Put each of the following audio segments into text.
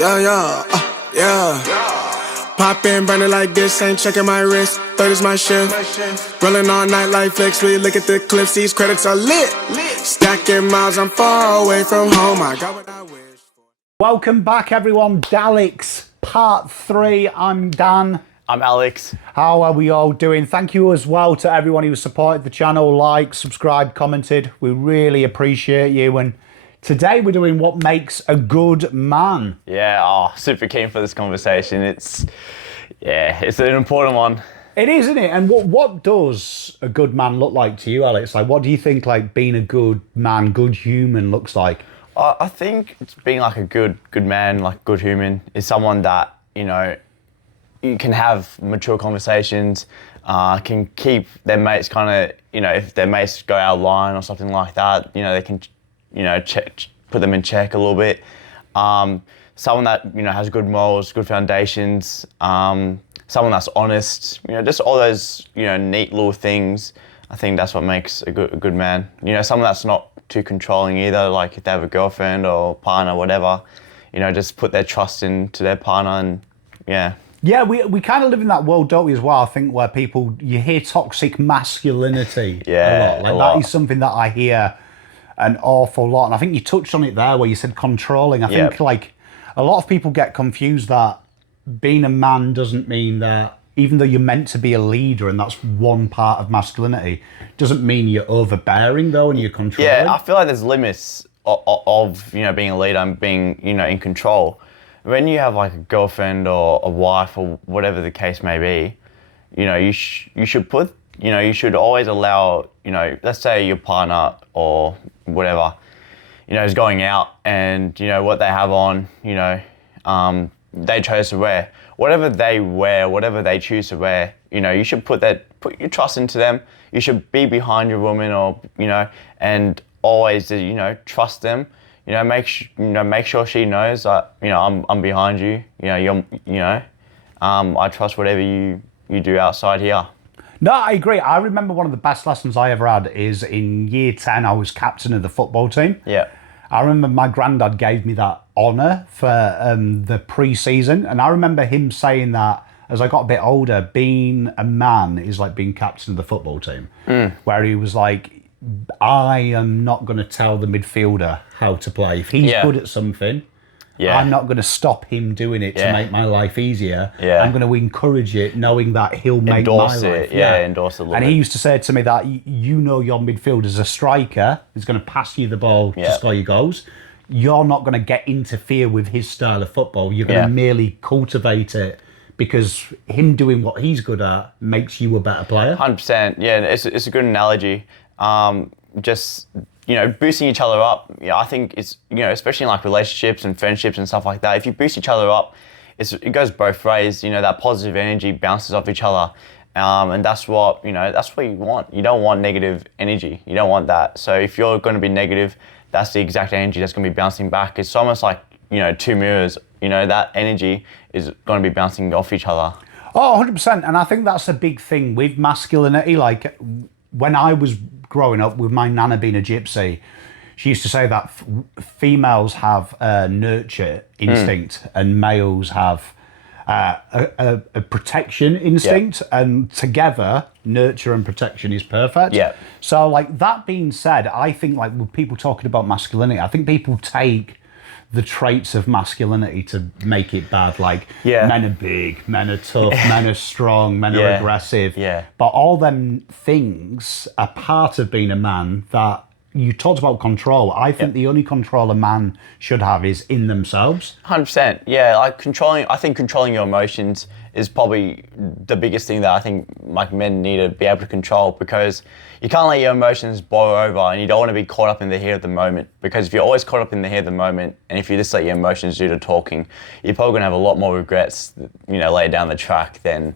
Yeah. Pop in, burn it like this, ain't checking my wrist. Third is my shift. Rolling all night like flicks, really look at the clips, these credits are lit. Stacking miles, I'm far away from home. I got what I wish for. Welcome back, everyone. DALEX Part 3. I'm Dan. I'm Alex. How are we all doing? Thank you as well to everyone who supported the channel, liked, subscribed, commented. We really appreciate you. And today we're doing what makes a good man. Yeah, super keen for this conversation. It's an important one. It is, isn't it? And what does a good man look like to you, Alex? Like, what do you think like being a good man, good human looks like? I think it's being like a good man, like good human, is someone that, you can have mature conversations, can keep their mates kind of, if their mates go out of line or something like that, they can, put them in check a little bit. Someone that, has good morals, good foundations, someone that's honest, just all those, neat little things. I think that's what makes a good man. Someone that's not too controlling either, like if they have a girlfriend or partner, whatever, just put their trust into their partner and, yeah. Yeah, we kind of live in that world, don't we, as well? I think where you hear toxic masculinity a lot. That is something that I hear an awful lot. And I think you touched on it there where you said controlling. I think like a lot of people get confused that being a man doesn't mean that even though you're meant to be a leader and that's one part of masculinity, doesn't mean you're overbearing though and you're controlling. Yeah, I feel like there's limits of being a leader and being, in control. When you have like a girlfriend or a wife or whatever the case may be, you should always allow, let's say your partner or whatever, is going out and, what they have on, they chose to wear. Whatever they choose to wear, you should put your trust into them. You should be behind your woman or, and always, trust them. Make sure she knows that I'm behind you. I trust whatever you do outside here. No, I agree. I remember one of the best lessons I ever had is in year 10. I was captain of the football team. Yeah. I remember my granddad gave me that honour for the pre-season, and I remember him saying that as I got a bit older, being a man is like being captain of the football team, where he was like, I am not going to tell the midfielder how to play. If he's good at something, I'm not going to stop him doing it to make my life easier. Yeah. I'm going to encourage it, knowing that he'll make endorse my it. life. Endorse it a little And bit. he used to say to me that your midfielder's a striker, is going to pass you the ball to score your goals. You're not going to interfere with his style of football. You're going to merely cultivate it because him doing what he's good at makes you a better player. 100%. Yeah, it's a good analogy. Just boosting each other up. I think it's especially in like relationships and friendships and stuff like that. If you boost each other up, it goes both ways. That positive energy bounces off each other, and that's what you want. You don't want negative energy. You don't want that. So if you're going to be negative, that's the exact energy that's going to be bouncing back. It's almost like two mirrors. That energy is going to be bouncing off each other. Oh, 100%. And I think that's a big thing with masculinity. Like when I was growing up, with my nana being a gypsy, she used to say that females have a nurture instinct and males have a protection instinct, and together nurture and protection is perfect. Yeah. So like that being said, I think like with people talking about masculinity, I think people take the traits of masculinity to make it bad. Like men are big, men are tough, men are strong, men are aggressive. Yeah. But all them things are part of being a man. That you talked about control. I think the only control a man should have is in themselves. 100%. Yeah, like I think controlling your emotions is probably the biggest thing that I think like men need to be able to control, because you can't let your emotions boil over, and you don't want to be caught up in the heat of the moment, because if you're always caught up in the heat of the moment and if you just let your emotions do the talking, you're probably going to have a lot more regrets later down the track than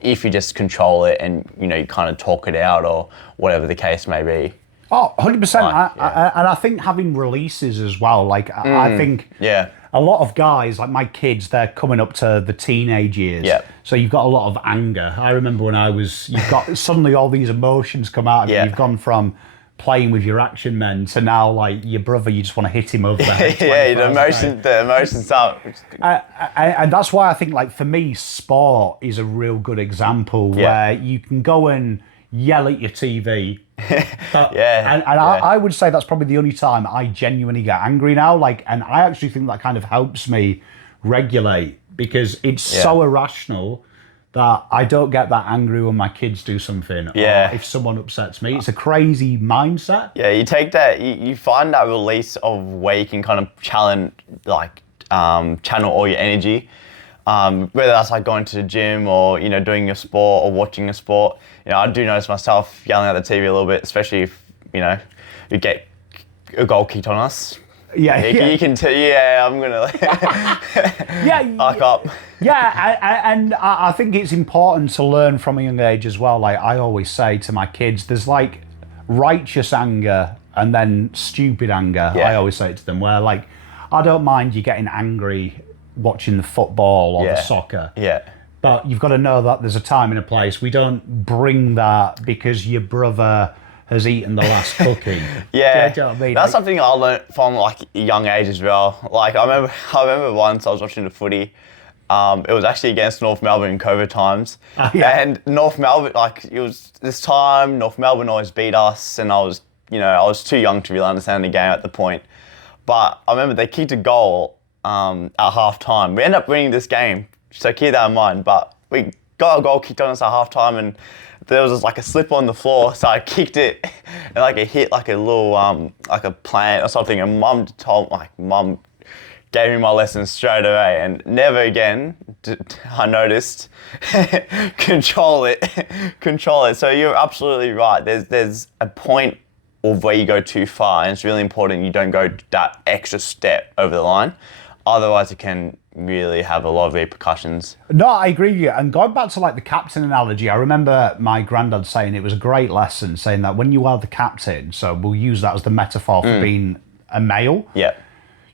if you just control it and you kind of talk it out or whatever the case may be. Oh, 100%. And I think having releases as well, like I think a lot of guys, like my kids, they're coming up to the teenage years. Yeah. So you've got a lot of anger. I remember when you've got suddenly all these emotions come out of you. You've gone from playing with your action men to now like your brother, you just want to hit him over the head. Yeah, the emotions up. And that's why I think, like, for me, sport is a real good example where you can go and yell at your TV. I would say that's probably the only time I genuinely get angry now. Like, and I actually think that kind of helps me regulate because it's so irrational that I don't get that angry when my kids do something or if someone upsets me. It's a crazy mindset. Yeah, you take that, you find that release of where you can kind of channel all your energy, whether that's like going to the gym or, you know, doing your sport or watching a sport. You know, I do notice myself yelling at the TV a little bit, especially if, you know, you get a goal kicked on us. You can tell, I'm going to lock up. And I think it's important to learn from a young age as well. Like I always say to my kids, there's like righteous anger and then stupid anger. I always say it to them where like, I don't mind you getting angry watching the football or the soccer. But you've got to know that there's a time and a place. We don't bring that because your brother has eaten the last cookie. Do you know what I mean? That's something I learned from like a young age as well. Like I remember once I was watching the footy. It was actually against North Melbourne in COVID times. And North Melbourne, like it was this time, North Melbourne always beat us and I was too young to really understand the game at the point. But I remember they kicked a goal at half time. We ended up winning this game, so keep that in mind. But we got a goal kicked on us at half time and there was just like a slip on the floor, so I kicked it and like it hit like a little like a plant or something. And Mum gave me my lessons straight away, and never again I noticed control it. So you're absolutely right. There's a point of where you go too far, and it's really important you don't go that extra step over the line. Otherwise, it can really have a lot of repercussions. No, I agree with you. And going back to like the captain analogy, I remember my granddad saying it was a great lesson, saying that when you are the captain, so we'll use that as the metaphor for being a male.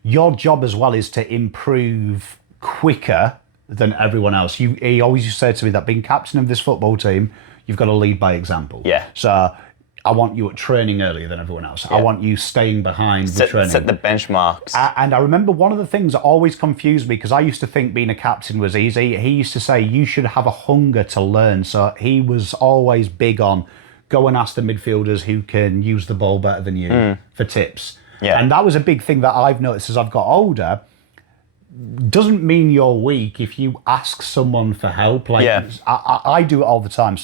Your job as well is to improve quicker than everyone else. He always used to say to me that being captain of this football team, you've got to lead by example. So I want you at training earlier than everyone else. I want you staying behind the training. Set the benchmarks. And I remember one of the things that always confused me, because I used to think being a captain was easy. He used to say you should have a hunger to learn. So he was always big on go and ask the midfielders who can use the ball better than you for tips. And that was a big thing that I've noticed as I've got older. Doesn't mean you're weak if you ask someone for help. Like I do it all the time.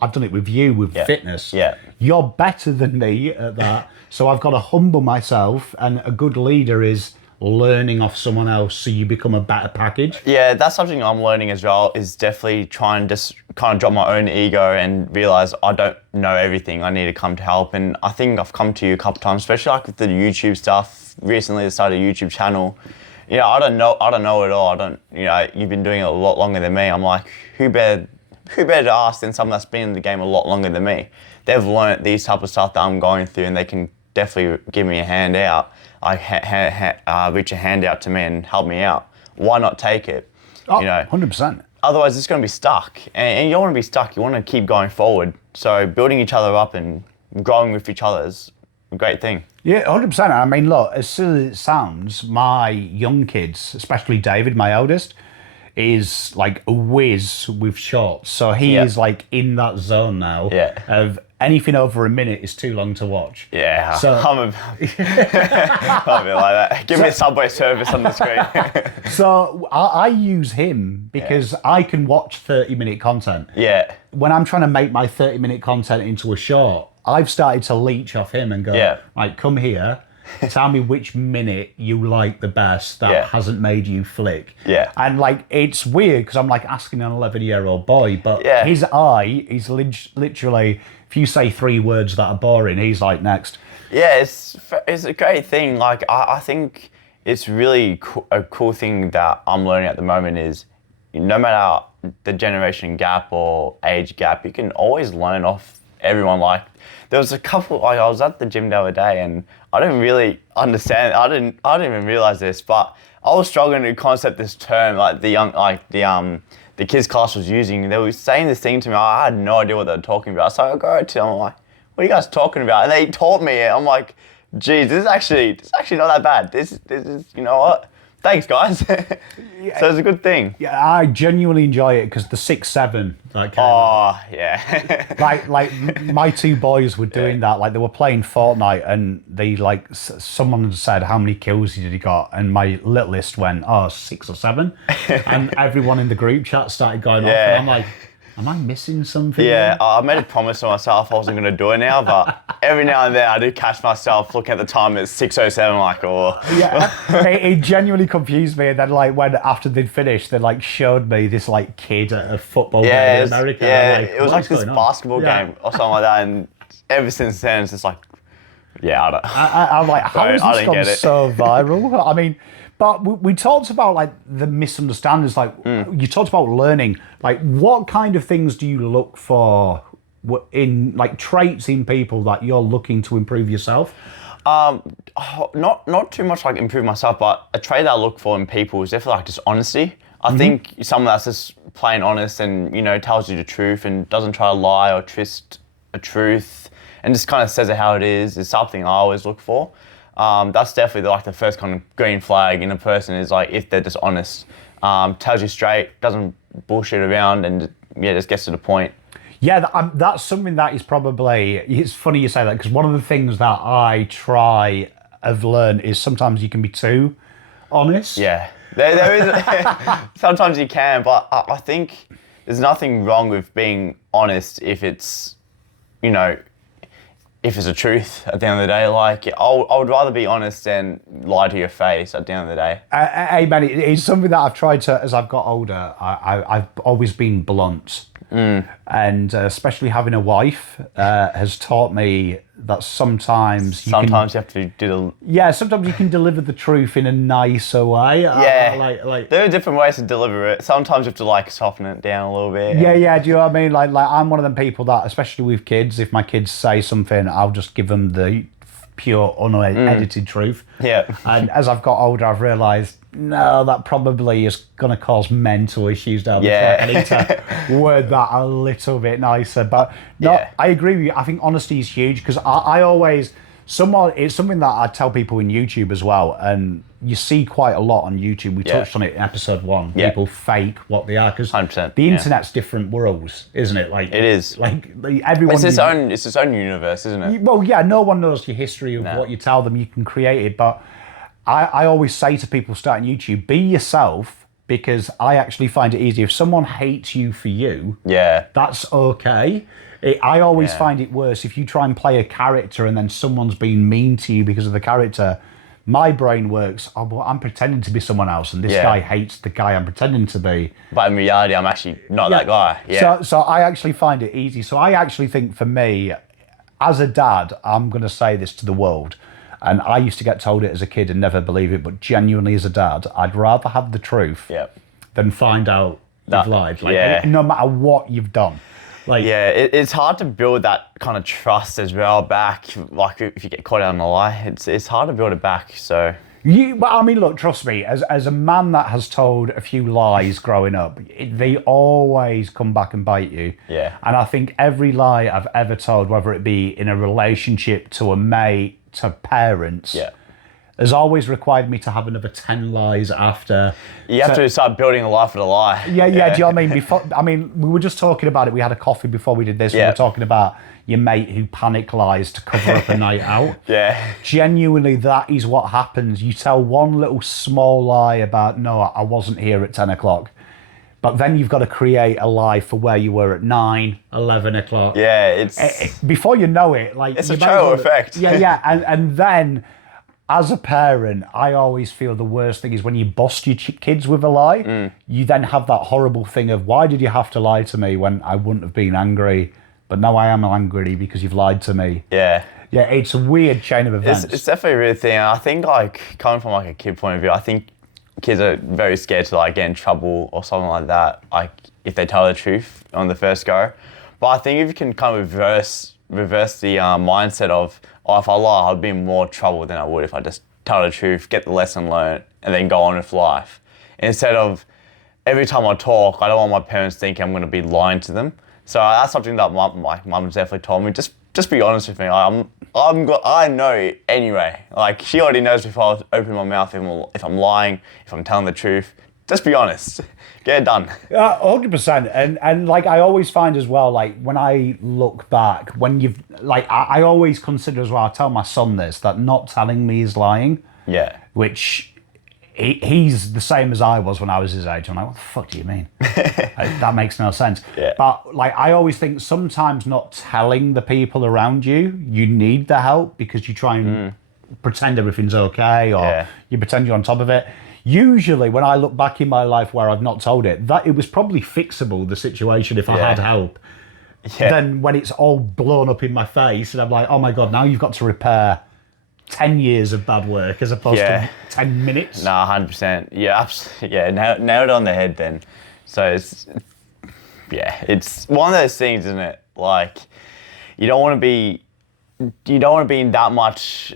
I've done it with you with fitness. You're better than me at that. So I've got to humble myself, and a good leader is learning off someone else so you become a better package. That's something I'm learning as well, is definitely try and just kind of drop my own ego and realize I don't know everything. I need to come to help. And I think I've come to you a couple of times, especially like with the YouTube stuff. Recently I started a YouTube channel. You know, I don't know it all. You've been doing it a lot longer than me. I'm like, who better to ask than someone that's been in the game a lot longer than me? They've learned these type of stuff that I'm going through, and they can definitely give me a hand out. Reach a hand out to me and help me out. Why not take it? 100%. Otherwise, it's going to be stuck. And you don't want to be stuck. You want to keep going forward. So building each other up and growing with each other is a great thing. 100%. I mean, look, as silly as it sounds, my young kids, especially David, my eldest, is like a whiz with shorts. So he is like in that zone now of anything over a minute is too long to watch. So I'm a bit like that. Give me a Subway service on the screen. So I use him because I can watch 30-minute content. When I'm trying to make my 30-minute content into a short, I've started to leech off him and go, like, come here, tell me which minute you like the best that hasn't made you flick. And like, it's weird because I'm like asking an 11-year-old boy, but his eye is literally, if you say 3 words that are boring, he's like, next. It's a great thing. Like, I think it's really a cool thing that I'm learning at the moment is no matter the generation gap or age gap, you can always learn off everyone. Like, there was a couple, like I was at the gym the other day and I didn't really understand, I didn't even realize this, but I was struggling to concept this term, like the kids class was using. They were saying this thing to me, I had no idea what they were talking about. So I go to them, I'm like, what are you guys talking about? And they taught me it. I'm like, geez, this is actually not that bad. This is, you know what? Thanks, guys. So it's a good thing. Yeah, I genuinely enjoy it because the 6-7 that came out. Yeah. like my two boys were doing that. Like they were playing Fortnite, and they someone said how many kills did he got, and my littlest went 6 or 7, and everyone in the group chat started going off. And I'm like, am I missing something? Yeah, I made a promise to myself I wasn't going to do it now, but every now and then I do catch myself looking at the time, it's 6:07, like, oh. Yeah, it genuinely confused me. And then, like, when after they'd finished, they like showed me this like kid at a football game in America. Yeah, like, it was like this basketball game or something like that, and ever since then it's just like, I don't. I'm like, how has this gone so viral? I mean. But we talked about like the misunderstandings. Like you talked about learning. Like what kind of things do you look for in like traits in people that you're looking to improve yourself? Not too much like improve myself, but a trait that I look for in people is definitely like just honesty. I think someone that's just plain honest and, you know, tells you the truth and doesn't try to lie or twist a truth and just kind of says it how it is something I always look for. That's definitely like the first kind of green flag in a person is like if they're just honest, tells you straight, doesn't bullshit around, and just gets to the point. Yeah, that's something that is probably, it's funny you say that because one of the things that I have learned is sometimes you can be too honest. Yeah, there is, sometimes you can, but I think there's nothing wrong with being honest if it's, you know, if it's the truth at the end of the day. Like, I would rather be honest than lie to your face at the end of the day. Hey, man, it's something that I've tried to, as I've got older, I've always been blunt. And especially having a wife has taught me that sometimes you have to do the... Yeah, sometimes you can deliver the truth in a nicer way. Yeah, like there are different ways to deliver it. Sometimes you have to like soften it down a little bit. Yeah, do you know what I mean? Like I'm one of them people that, especially with kids, if my kids say something, I'll just give them the pure, unedited truth. Yeah. And as I've got older, I've realised, no, that probably is going to cause mental issues down the track. I need to word that a little bit nicer. But no, I agree with you. I think honesty is huge because I always, it's something that I tell people in YouTube as well. And you see quite a lot on YouTube. We touched on it in episode 1. People fake what they are because 100%, the internet's different worlds, isn't it? Like it is. Like everyone. It's its own universe, isn't it? Well, yeah. No one knows your history of what you tell them. You can create it, but I always say to people starting YouTube, be yourself, because I actually find it easy. If someone hates you for you, that's okay. I always find it worse if you try and play a character and then someone's being mean to you because of the character. My brain works, well, I'm pretending to be someone else, and this guy hates the guy I'm pretending to be. But in reality, I'm actually not that guy. Yeah. So I actually find it easy. So I actually think for me, as a dad, I'm going to say this to the world. And I used to get told it as a kid and never believe it, but genuinely as a dad, I'd rather have the truth than find out you've lied. Like, no matter what you've done. Like, it's hard to build that kind of trust as well back. Like if you get caught out on a lie, it's hard to build it back. So. But I mean, look, trust me, as a man that has told a few lies growing up, they always come back and bite you. Yeah. And I think every lie I've ever told, whether it be in a relationship, to a mate, to parents, has always required me to have another 10 lies after. You have to start building a lie for the lie. Yeah. Do you know what I mean? We were just talking about it. We had a coffee before we did this. We were talking about your mate who panic lies to cover up a night out. Genuinely, that is what happens. You tell one little small lie about, no, I wasn't here at 10 o'clock. But then you've got to create a lie for where you were at 9, 11 o'clock. Yeah, it's... before you know it, like... It's a trail effect. Yeah. And then, as a parent, I always feel the worst thing is when you bust your kids with a lie, you then have that horrible thing of, why did you have to lie to me when I wouldn't have been angry? But now I am angry because you've lied to me. Yeah, it's a weird chain of events. It's definitely a weird thing. I think, like, coming from, like, a kid point of view, I think kids are very scared to, like, get in trouble or something like that, like, if they tell the truth on the first go. But I think if you can kind of reverse the mindset of, if I lie, I'd be in more trouble than I would if I just tell the truth, get the lesson learned, and then go on with life. Instead of, every time I talk, I don't want my parents thinking I'm going to be lying to them. So that's something that my mum definitely told me. Just just be honest with me. I know anyway. Like, she already knows before I open my mouth if I'm lying, if I'm telling the truth. Just be honest. Get it done. 100%. And like, I always find as well, like, when I look back, when you've, like, I always consider as well, I tell my son this, that not telling me is lying. Yeah. Which he's the same as I was when I was his age. I'm like, what the fuck do you mean? That makes no sense. Yeah. But like, I always think sometimes not telling the people around you, you need the help because you try and pretend everything's okay, or you pretend you're on top of it. Usually when I look back in my life where I've not told it, that it was probably fixable, the situation, if I had help. Yeah. Then when it's all blown up in my face and I'm like, oh my God, now you've got to repair 10 years of bad work as opposed to 10 minutes. No, 100%. Yeah, absolutely. Yeah, nailed it on the head then. So it's one of those things, isn't it? Like, you don't want to be in that much,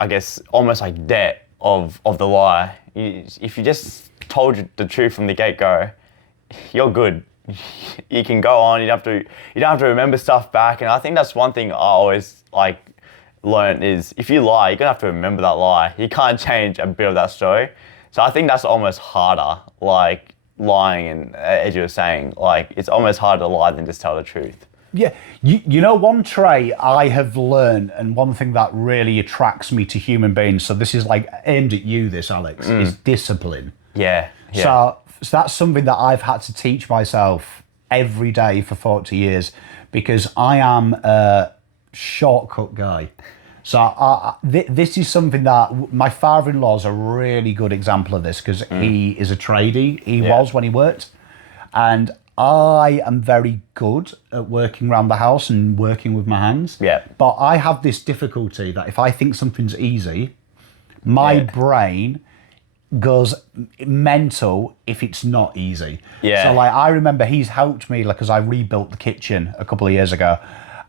I guess, almost like debt of the lie. If you just told the truth from the get-go, you're good. You can go on. You don't have to remember stuff back. And I think that's one thing I always like learned is if you lie, you're gonna have to remember that lie. You can't change a bit of that story. So I think that's almost harder. Like lying, and as you were saying, like it's almost harder to lie than just tell the truth. Yeah, you know, one trait I have learned, and one thing that really attracts me to human beings, so this is like aimed at you, this, Alex, is discipline. Yeah. So that's something that I've had to teach myself every day for 40 years because I am a shortcut guy. So this is something that my father-in-law is a really good example of this because he is a tradie. He was when he worked. And I am very good at working around the house and working with my hands. Yeah. But I have this difficulty that if I think something's easy, my brain goes mental if it's not easy. Yeah. So like I remember he's helped me because I rebuilt the kitchen a couple of years ago.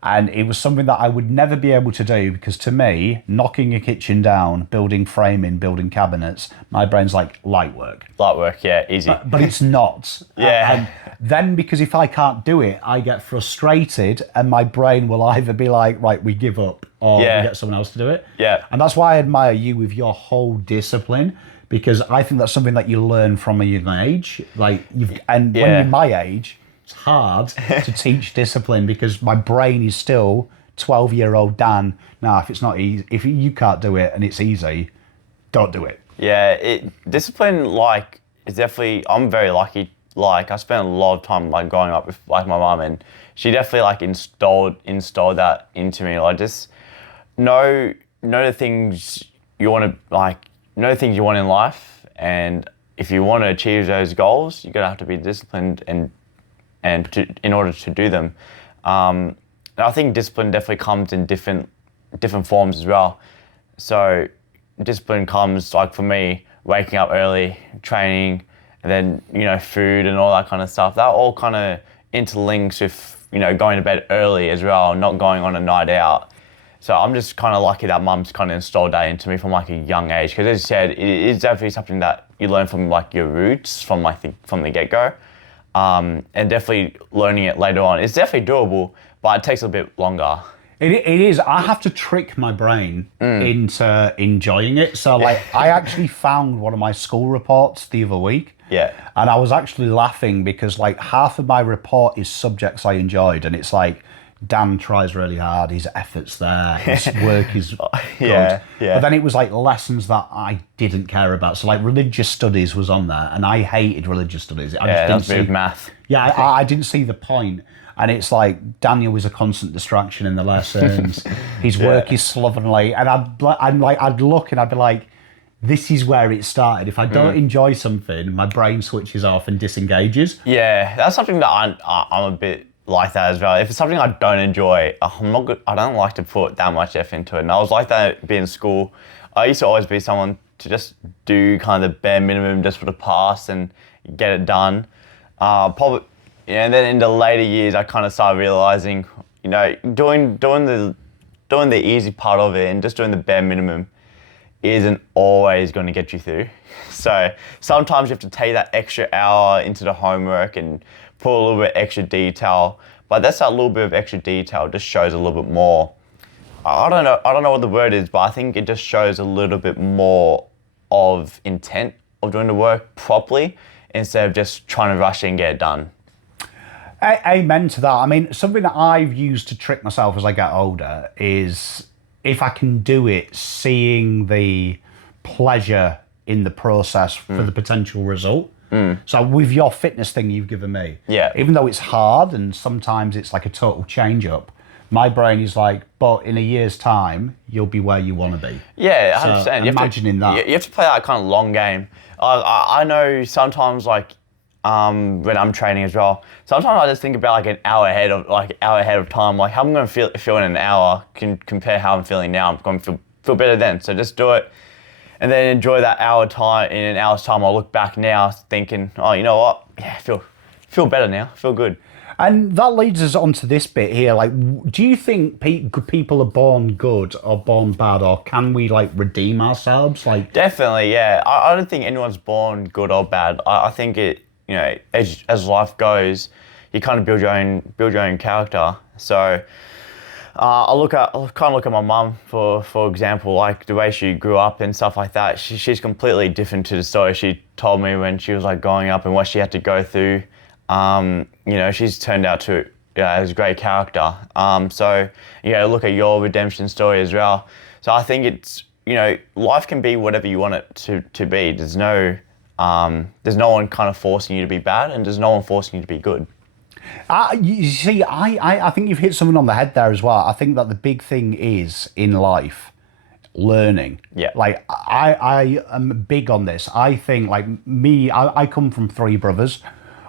And it was something that I would never be able to do because to me, knocking a kitchen down, building framing, building cabinets, my brain's like light work. Light work, yeah, easy. But it's not. Yeah. And then because if I can't do it, I get frustrated and my brain will either be like, right, we give up or we get someone else to do it. Yeah. And that's why I admire you with your whole discipline because I think that's something that you learn from a young age. Like when you're my age, it's hard to teach discipline because my brain is still 12-year-old Dan. Now, if it's not easy, if you can't do it and it's easy, don't do it. Yeah, discipline, like, is definitely, I'm very lucky. Like, I spent a lot of time, like, growing up with, like, my mum, and she definitely, like, installed that into me. Like, just know the things you want to, like, know the things you want in life, and if you want to achieve those goals, you're going to have to be disciplined in order to do them. And I think discipline definitely comes in different forms as well. So discipline comes, like for me, waking up early, training, and then, you know, food and all that kind of stuff. That all kind of interlinks with, you know, going to bed early as well, not going on a night out. So I'm just kind of lucky that mum's kind of installed that into me from like a young age. Because as you said, it is definitely something that you learn from like your roots from the get-go. And definitely learning it later on. It's definitely doable, but it takes a bit longer. It is. I have to trick my brain into enjoying it. So like, I actually found one of my school reports the other week. Yeah. And I was actually laughing because like half of my report is subjects I enjoyed. And it's like, Dan tries really hard, his effort's there, his work is good. Yeah. But then it was like lessons that I didn't care about. So like religious studies was on there and I hated religious studies. I just didn't see math. Yeah, I didn't see the point. And it's like Daniel was a constant distraction in the lessons. His work is slovenly. And I'd look and I'd be like, this is where it started. If I don't enjoy something, my brain switches off and disengages. Yeah, that's something that I'm a bit like that as well. If it's something I don't enjoy, I don't like to put that much effort into it. And I was like that being in school. I used to always be someone to just do kind of the bare minimum just for the pass and get it done. Probably, and then in the later years, I kind of started realizing, you know, doing the easy part of it and just doing the bare minimum isn't always going to get you through. So sometimes you have to take that extra hour into the homework and put a little bit extra detail. But that's that little bit of extra detail. Just shows a little bit more. I don't know what the word is, but I think it just shows a little bit more of intent of doing the work properly instead of just trying to rush it and get it done. Amen to that. I mean, something that I've used to trick myself as I get older is if I can do it, seeing the pleasure in the process for the potential result. So with your fitness thing you've given me, even though it's hard and sometimes it's like a total change up, my brain is like, but in a year's time, you'll be where you want to be. Yeah, 100%. So imagining that. You have to play that kind of long game. I know sometimes like when I'm training as well, sometimes I just think about like an hour ahead of time, like how I'm going to feel in an hour can compare how I'm feeling now. I'm going to feel better then. So just do it and then enjoy that hour time. In an hour's time, I'll look back now thinking, oh, you know what? Yeah, feel better now. Feel good. And that leads us on to this bit here. Like, do you think people are born good or born bad, or can we like redeem ourselves? Like, definitely, yeah. I don't think anyone's born good or bad. I think it, you know, as life goes, you kind of build your own character. So I'll kind of look at my mum for example, like the way she grew up and stuff like that. She's completely different to the story she told me when she was like growing up and what she had to go through. You know, she's turned out to as a great character. So, you know, look at your redemption story as well. So I think it's, you know, life can be whatever you want it to be. There's no one kind of forcing you to be bad, and there's no one forcing you to be good. You see, I think you've hit something on the head there as well. I think that the big thing is in life, learning. Yeah. Like, I am big on this. I think, like me, I come from 3 brothers.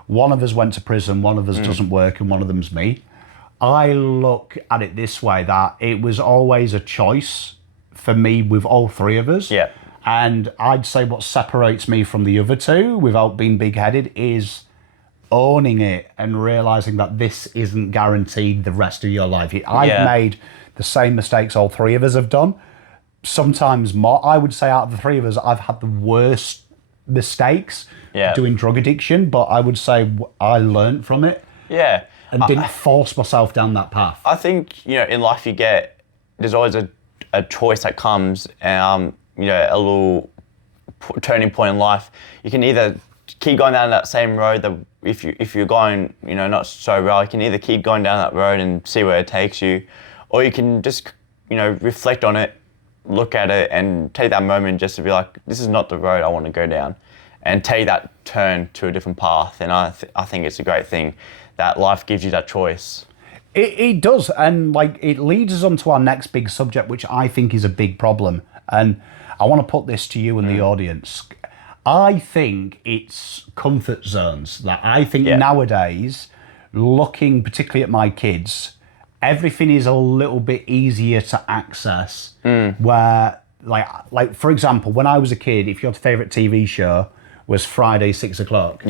One of us went to prison, one of us doesn't work, and one of them's me. I look at it this way, that it was always a choice for me with all 3 of us. Yeah. And I'd say what separates me from the other 2, without being big-headed, is owning it and realising that this isn't guaranteed the rest of your life. I've made the same mistakes all 3 of us have done. Sometimes more. I would say out of the 3 of us, I've had the worst mistakes doing drug addiction, but I would say I learned from it. Yeah. And didn't force myself down that path. I think, you know, in life there's always a choice that comes, you know, a little turning point in life. You can either keep going down that same road that if you're going, you know, not so well, you can either keep going down that road and see where it takes you, or you can just, you know, reflect on it, look at it and take that moment just to be like, this is not the road I want to go down, and take that turn to a different path. And I think it's a great thing that life gives you that choice. It does, and like it leads us on to our next big subject, which I think is a big problem. And I want to put this to you and the audience. I think it's comfort zones. That I think nowadays, looking particularly at my kids, everything is a little bit easier to access. Where, like for example, when I was a kid, if your favourite TV show was Friday 6 o'clock,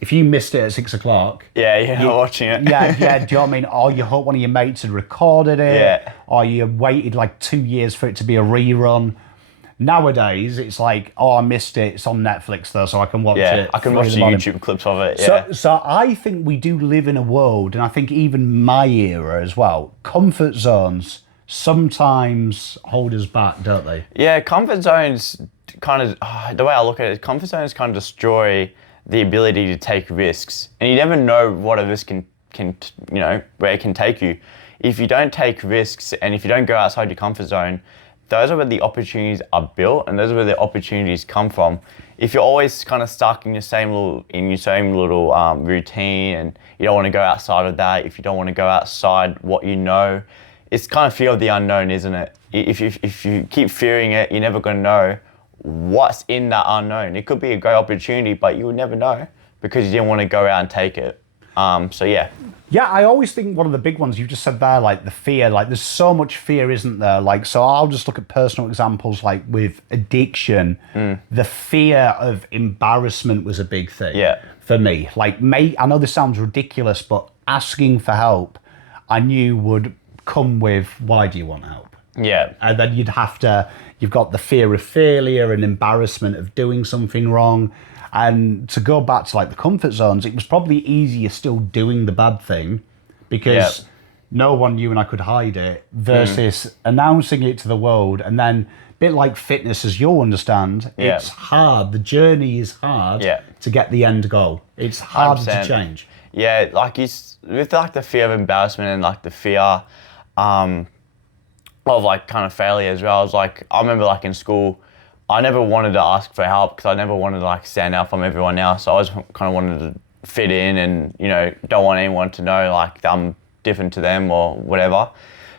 if you missed it at 6 o'clock, you're not watching it. do you know what I mean? Or you hope one of your mates had recorded it, or you waited like 2 years for it to be a rerun. Nowadays, it's like, oh, I missed it. It's on Netflix though, so I can watch it. I can watch the YouTube clips of it. So I think we do live in a world, and I think even my era as well, comfort zones sometimes hold us back, don't they? Yeah, comfort zones kind of, the way I look at it, comfort zones kind of destroy the ability to take risks. And you never know what a risk can you know, where it can take you. If you don't take risks and if you don't go outside your comfort zone, those are where the opportunities are built, and those are where the opportunities come from. If you're always kind of stuck in your same little routine, and you don't want to go outside of that, if you don't want to go outside what you know, it's kind of fear of the unknown, isn't it? If you keep fearing it, you're never going to know what's in that unknown. It could be a great opportunity, but you would never know because you didn't want to go out and take it. Yeah, I always think one of the big ones you just said there, like the fear, like there's so much fear, isn't there? Like, so I'll just look at personal examples, like with addiction, the fear of embarrassment was a big thing for me. Like, I know this sounds ridiculous, but asking for help, I knew would come with, why do you want help? Yeah. And then you've got the fear of failure and embarrassment of doing something wrong. And to go back to like the comfort zones, it was probably easier still doing the bad thing, because no one knew and I could hide it versus announcing it to the world. And then a bit like fitness, as you'll understand, it's hard. The journey is hard to get the end goal. It's hard to change. Yeah, like with like the fear of embarrassment and like the fear of like kind of failure as well. I was like, I remember like in school, I never wanted to ask for help because I never wanted to like stand out from everyone else. So I always kind of wanted to fit in and, you know, don't want anyone to know like I'm different to them or whatever.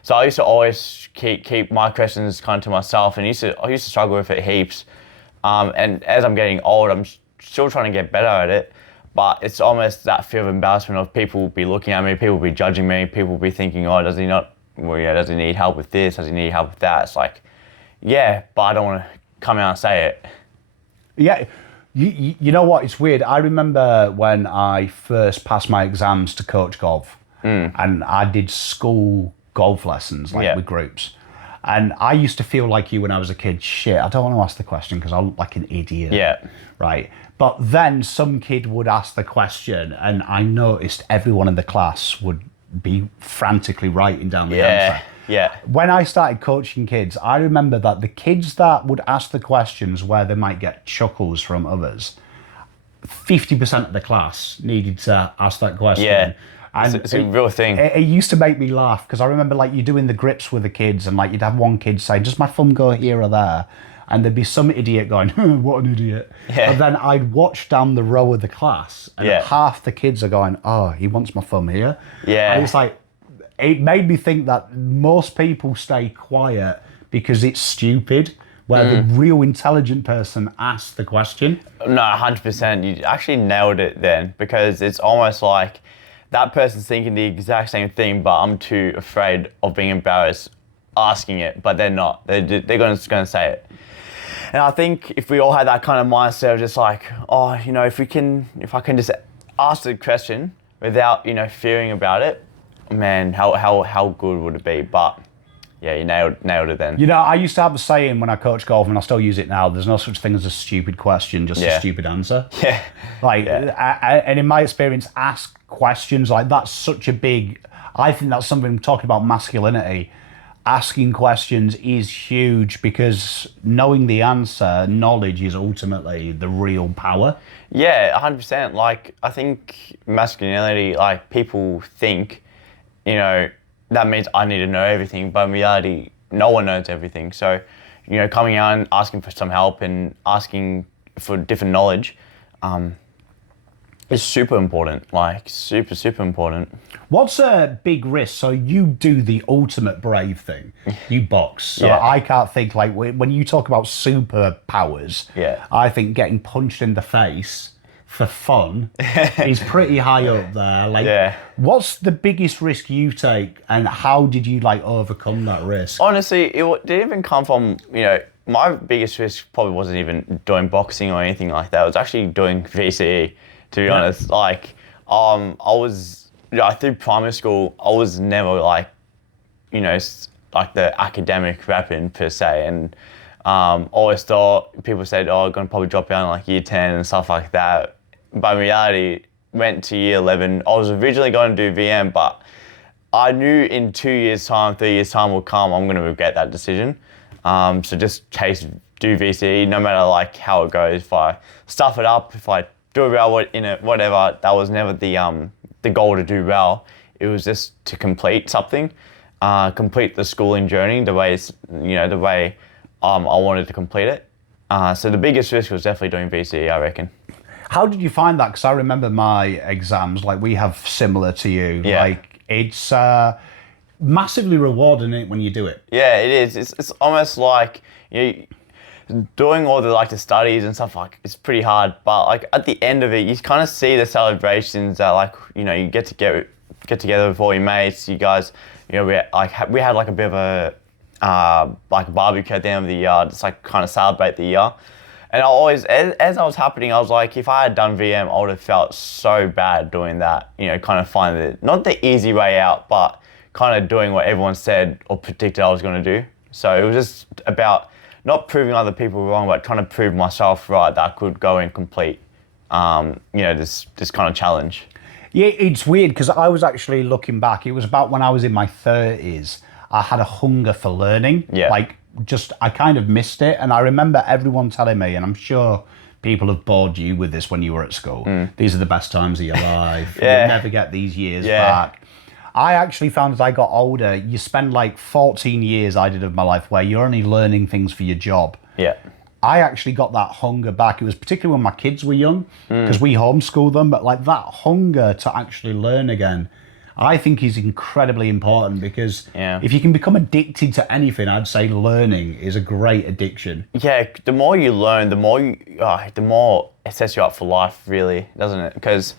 So I used to always keep my questions kind of to myself, and I used to struggle with it heaps. And as I'm getting old, I'm still trying to get better at it. But it's almost that fear of embarrassment of people will be looking at me, people will be judging me, people will be thinking, oh, does he need help with this? Does he need help with that? It's like, yeah, but I don't want to come out and say it. Yeah, you know what? It's weird. I remember when I first passed my exams to coach golf, and I did school golf lessons with groups. And I used to feel like you when I was a kid. Shit, I don't want to ask the question because I look like an idiot. Yeah. Right. But then some kid would ask the question, and I noticed everyone in the class would be frantically writing down the answer. Yeah. When I started coaching kids, I remember that the kids that would ask the questions where they might get chuckles from others, 50% of the class needed to ask that question. Yeah. And it's a real thing. It used to make me laugh because I remember like you doing the grips with the kids and like you'd have one kid say, does my thumb go here or there? And there'd be some idiot going, what an idiot. Yeah. And then I'd watch down the row of the class and half the kids are going, oh, he wants my thumb here. Yeah. And it's like, it made me think that most people stay quiet because it's stupid, where the real intelligent person asks the question. No, 100%. You actually nailed it then, because it's almost like that person's thinking the exact same thing, but I'm too afraid of being embarrassed asking it, but they're not. They're just going to say it. And I think if we all had that kind of mindset of just like, oh, you know, if I can just ask the question without, you know, fearing about it, man, how good would it be? But yeah, you nailed it then. You know, I used to have a saying when I coach golf, and I still use it now. There's no such thing as a stupid question, just a stupid answer. Yeah. And in my experience, ask questions like that's such a big. I think that's something talking about masculinity. Asking questions is huge because knowing the answer, knowledge is ultimately the real power. Yeah, 100%. Like, I think masculinity, like, people think, you know, that means I need to know everything, but in reality, no one knows everything. So, you know, coming out and asking for some help and asking for different knowledge is super important, like super, super important. What's a big risk? So you do the ultimate brave thing. You box. So I can't think, like, when you talk about superpowers, I think getting punched in the face for fun is pretty high up there. Like, what's the biggest risk you take, and how did you like overcome that risk? Honestly, it didn't even come from, you know, my biggest risk probably wasn't even doing boxing or anything like that. It was actually doing VCE, to be honest. Like, I was, you know, through primary school, I was never like, you know, like the academic rapping per se, and always thought, people said, oh, I'm gonna probably drop out in like year 10 and stuff like that. But in reality, went to year 11. I was originally going to do VM, but I knew in 2 years' time, 3 years' time will come, I'm gonna regret that decision. So just do VCE, no matter like how it goes. If I stuff it up, if I do well in it, whatever, that was never the goal to do well. It was just to complete something, complete the schooling journey the way I wanted to complete it. So the biggest risk was definitely doing VCE, I reckon. How did you find that? Because I remember my exams, like we have similar to you. Yeah. Like it's massively rewarding it when you do it. Yeah, it is. It's almost like, you know, doing all the studies and stuff, like, it's pretty hard. But like at the end of it, you kind of see the celebrations that, like, you know, you get together with all your mates. You guys, you know, we had like a bit of a like a barbecue at the end of the year, just like kind of celebrate the year. And I always, as I was happening, I was like, if I had done VM, I would have felt so bad doing that. You know, kind of find not the easy way out, but kind of doing what everyone said or predicted I was going to do. So it was just about not proving other people wrong, but trying to prove myself right that I could go and complete, you know, this kind of challenge. Yeah, it's weird because I was actually looking back. It was about when I was in my 30s. I had a hunger for learning. Yeah. Like, I kind of missed it. And I remember everyone telling me, and I'm sure people have bored you with this when you were at school, these are the best times of your life. Yeah. You'll never get these years back. I actually found as I got older, you spend like 14 years I did of my life where you're only learning things for your job. Yeah. I actually got that hunger back. It was particularly when my kids were young, because we homeschooled them, but like that hunger to actually learn again, I think is incredibly important because if you can become addicted to anything, I'd say learning is a great addiction. Yeah, the more you learn, the more it sets you up for life, really, doesn't it? Because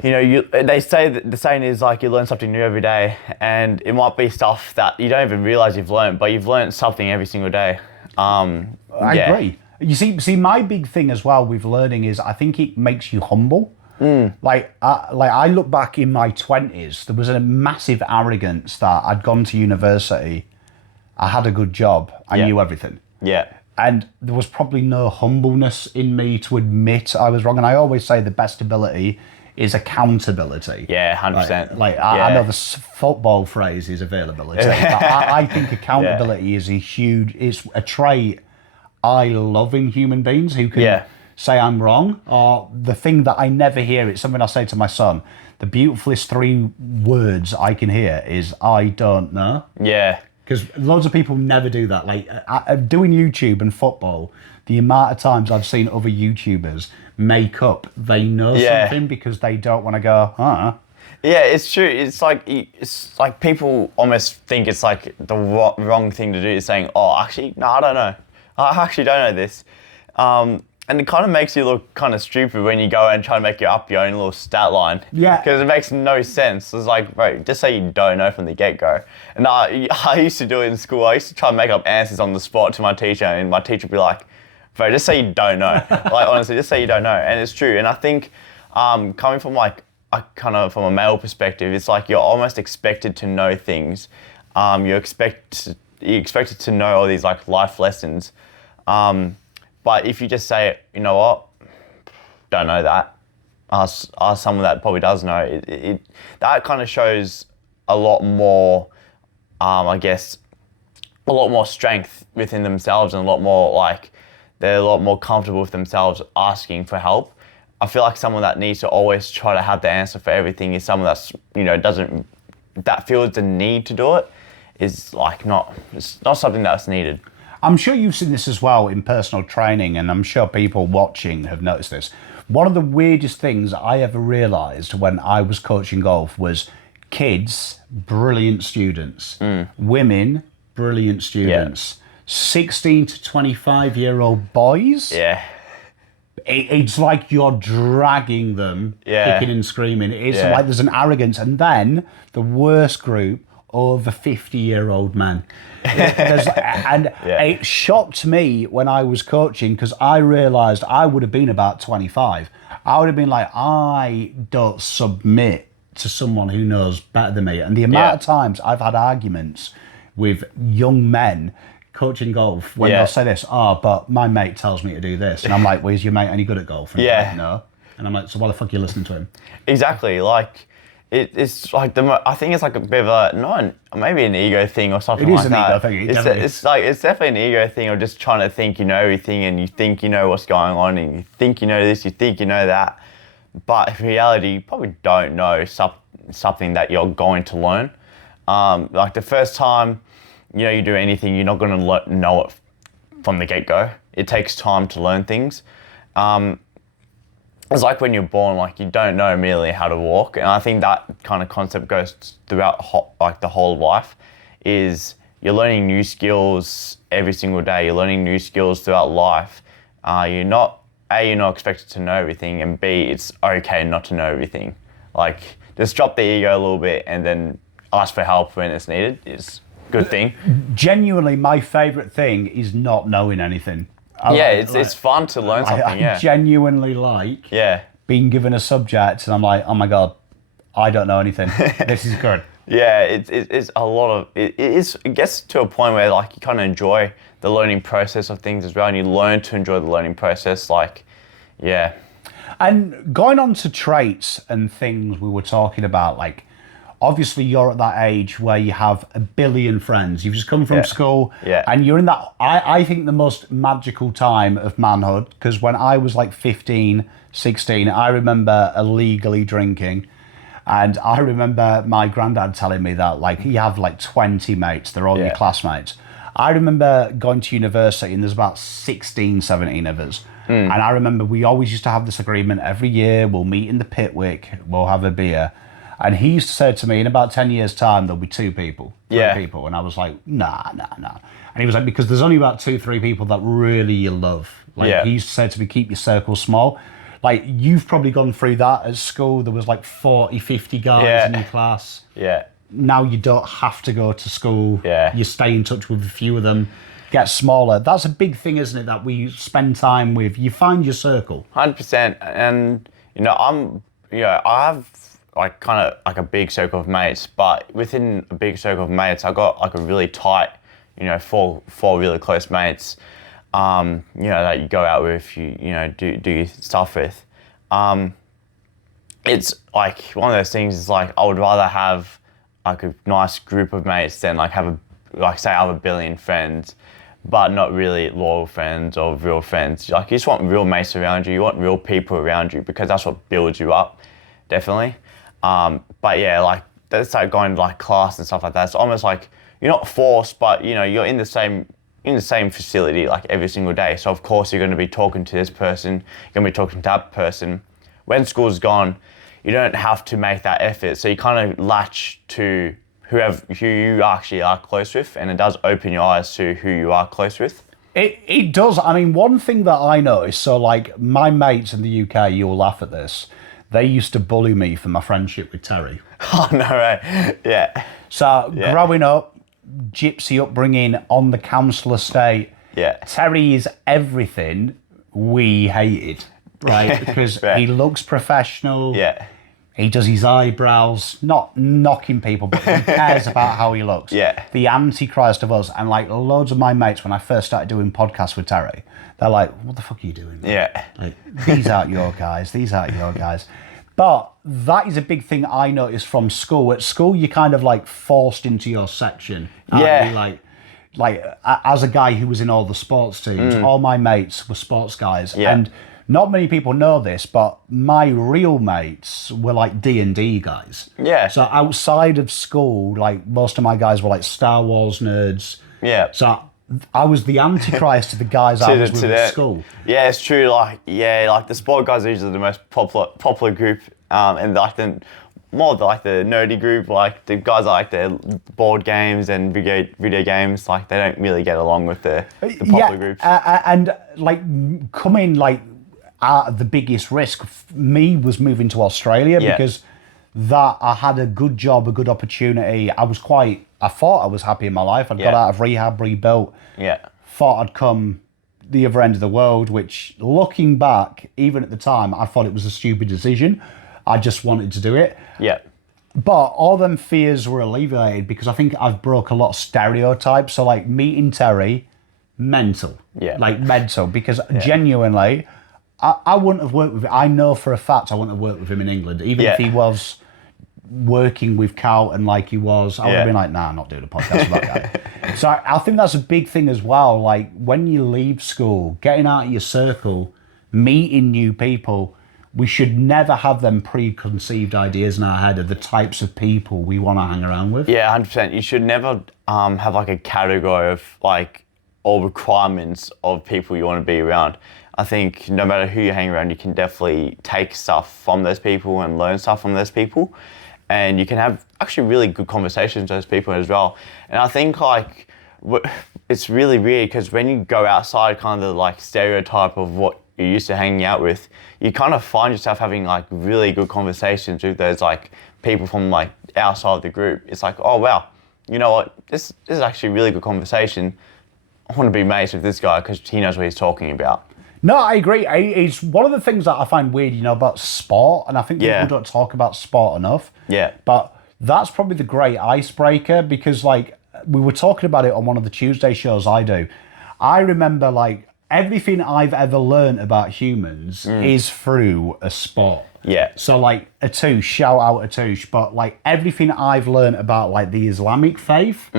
they say that the saying is like you learn something new every day, and it might be stuff that you don't even realize you've learned, but you've learned something every single day. I agree. You see, my big thing as well with learning is I think it makes you humble. Like I look back in my 20s, there was a massive arrogance that I'd gone to university, I had a good job, I knew everything. Yeah. And there was probably no humbleness in me to admit I was wrong. And I always say the best ability is accountability. Yeah, 100%. I know the football phrase is availability. But I think accountability is it's a trait I love in human beings who can say I'm wrong. Or the thing that I never hear, it's something I say to my son, the beautifulest 3 words I can hear is I don't know. Yeah. Because loads of people never do that. Like doing YouTube and football, the amount of times I've seen other YouTubers make up they know something because they don't want to go, Yeah, it's true. It's like people almost think it's like the wrong thing to do is saying, oh, actually, no, I don't know. I actually don't know this. And it kind of makes you look kind of stupid when you go and try to make your own little stat line. Yeah. Because it makes no sense. It's like, bro, just say you don't know from the get-go. And I used to do it in school. I used to try and make up answers on the spot to my teacher, and my teacher would be like, bro, just say you don't know. Like, honestly, just say you don't know. And it's true. And I think coming from from a male perspective, it's like you're almost expected to know things. You're expected to know all these like life lessons. But if you just say, you know what, don't know that, ask someone that probably does know, that kind of shows a lot more, I guess, a lot more strength within themselves, and a lot more like they're a lot more comfortable with themselves asking for help. I feel like someone that needs to always try to have the answer for everything is someone that's, that feels the need to do it is like it's not something that's needed. I'm sure you've seen this as well in personal training, and I'm sure people watching have noticed this. One of the weirdest things I ever realised when I was coaching golf was kids, brilliant students, women, brilliant students, 16 to 25-year-old boys. Yeah. It's like you're dragging them, kicking and screaming. It's like there's an arrogance. And then the worst group, over 50-year-old men. It shocked me when I was coaching because I realised I would have been about 25. I would have been like, I don't submit to someone who knows better than me. And the amount of times I've had arguments with young men coaching golf when they'll say this, but my mate tells me to do this. And I'm like, well, is your mate any good at golf? And he's like, no. And I'm like, so why the fuck are you listening to him? Exactly. Like, it's like I think it's like a bit of maybe an ego thing or something like that. It is an ego thing. It's definitely an ego thing of just trying to think you know everything, and you think you know what's going on, and you think you know this, you think you know that, but in reality you probably don't know something that you're going to learn. Like the first time you do anything, you're not going to know it from the get-go. It takes time to learn things. It's like when you're born, like you don't know immediately how to walk, and I think that kind of concept goes throughout the whole of life. Is you're learning new skills every single day. You're learning new skills throughout life. You're not expected to know everything, and B, it's okay not to know everything. Like just drop the ego a little bit, and then ask for help when it's needed. Is a good thing. Genuinely, my favourite thing is not knowing anything. It's fun to learn something. I genuinely like being given a subject, and I'm like, oh my god, I don't know anything. This is good. Yeah, it's a lot of it gets to a point where like you kind of enjoy the learning process of things as well, and you learn to enjoy the learning process. Like, And going on to traits and things we were talking about, like, obviously you're at that age where you have a billion friends. You've just come from school and you're in that, I think, the most magical time of manhood, because when I was like 15, 16, I remember illegally drinking. And I remember my granddad telling me that, like, you have like 20 mates, they're all your classmates. I remember going to university and there's about 16, 17 of us. And I remember we always used to have this agreement every year, we'll meet in the Pitwick, we'll have a beer. And he used to say to me, in about 10 years' time, there'll be 2 people, 3 people. And I was like, nah. And he was like, because there's only about 2, 3 people that really you love. Like, he used to say to me, keep your circle small. Like, you've probably gone through that at school. There was like 40, 50 guys in your class. Yeah. Now you don't have to go to school. Yeah. You stay in touch with a few of them, get smaller. That's a big thing, isn't it, that we spend time with. You find your circle. 100%. And, I have like kind of like a big circle of mates, but within a big circle of mates, I got like a really tight, 4 really close mates, that you go out with, you do your stuff with. It's like one of those things is like, I would rather have like a nice group of mates than like say I have a billion friends, but not really loyal friends or real friends. Like, you just want real mates around you. You want real people around you, because that's what builds you up, definitely. But yeah, like, that's like going to like class and stuff like that. It's almost like you're not forced, but you're in the same facility like every single day. So of course you're going to be talking to this person, you're going to be talking to that person. When school's gone, you don't have to make that effort. So you kind of latch to who you actually are close with, and it does open your eyes to who you are close with. It does. I mean, one thing that I noticed, so like my mates in the UK, you'll laugh at this, they used to bully me for my friendship with Terry. Oh, no way. Yeah. So growing up, gypsy upbringing on the council estate, Terry is everything we hated, right? Because he looks professional. Yeah. He does his eyebrows, not knocking people, but he cares about how he looks. Yeah. The antichrist of us. And like loads of my mates, when I first started doing podcasts with Terry, they're like, what the fuck are you doing, man? Yeah. Like, these aren't your guys. These aren't your guys. But that is a big thing I noticed from school. At school, you're kind of like forced into your section. Yeah. Like as a guy who was in all the sports teams, all my mates were sports guys. Yeah. And not many people know this, but my real mates were like D&D guys. Yeah. So outside of school, like most of my guys were like Star Wars nerds. Yeah. So I was the antichrist to the guys I was with at school. Yeah, it's true. Like the sport guys are usually the most popular group, and like the nerdy group, like the guys that like the board games and video games, like they don't really get along with the popular groups. And like coming like at the biggest risk, me was moving to Australia because that I had a good job, a good opportunity. I thought I was happy in my life. I'd got out of rehab, rebuilt. Yeah. Thought I'd come the other end of the world, which looking back, even at the time, I thought it was a stupid decision. I just wanted to do it. Yeah. But all them fears were alleviated because I think I've broke a lot of stereotypes. So like meeting Terry, mental. Yeah. Like mental, because genuinely, I wouldn't have worked with him. I know for a fact I wouldn't have worked with him in England. Even if he was working with Carlton like he was, I would have been like, nah, I'm not doing a podcast with that guy. So I think that's a big thing as well. Like when you leave school, getting out of your circle, meeting new people, we should never have them preconceived ideas in our head of the types of people we want to hang around with. Yeah, 100%. You should never have like a category of like all requirements of people you want to be around. I think no matter who you hang around, you can definitely take stuff from those people and learn stuff from those people. And you can have actually really good conversations with those people as well. And I think like it's really weird because when you go outside kind of the like stereotype of what you're used to hanging out with, you kind of find yourself having like really good conversations with those like people from like outside the group. It's like, oh wow, you know what, this is actually a really good conversation. I want to be mates with this guy because he knows what he's talking about. No, I agree. It's one of the things that I find weird, about sport, and I think people don't talk about sport enough. Yeah. But that's probably the great icebreaker because, like, we were talking about it on one of the Tuesday shows I do. I remember, like, everything I've ever learned about humans is through a sport. Yeah. So like Atoush, shout out Atoush, but like everything I've learned about like the Islamic faith,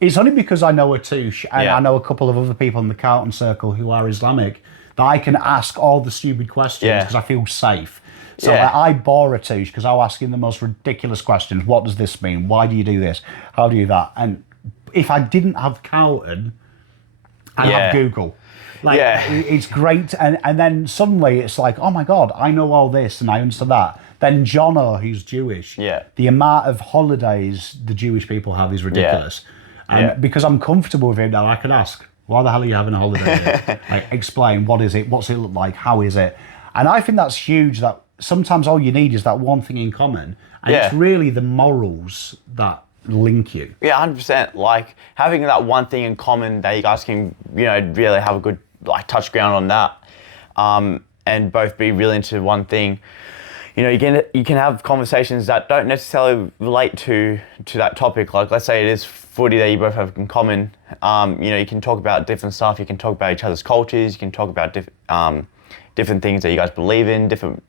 it's only because I know Atoush and I know a couple of other people in the Carlton circle who are Islamic that I can ask all the stupid questions because I feel safe. So like, I bore Atoush because I'll ask him the most ridiculous questions. What does this mean? Why do you do this? How do you do that? And if I didn't have Carlton, I'd have Google. Like, it's great. And then suddenly it's like, oh my God, I know all this and I understand that. Then Jono, who's Jewish, the amount of holidays the Jewish people have is ridiculous. And because I'm comfortable with him now, I can ask, why the hell are you having a holiday here? Like, explain, what is it? What's it look like? How is it? And I think that's huge, that sometimes all you need is that one thing in common. And it's really the morals that link you. Yeah, 100%. Like, having that one thing in common that you guys can, really have a good, like, touch ground on that, and both be really into one thing. You can have conversations that don't necessarily relate to that topic. Like, let's say it is footy that you both have in common. You can talk about different stuff. You can talk about each other's cultures. You can talk about different things that you guys believe in, different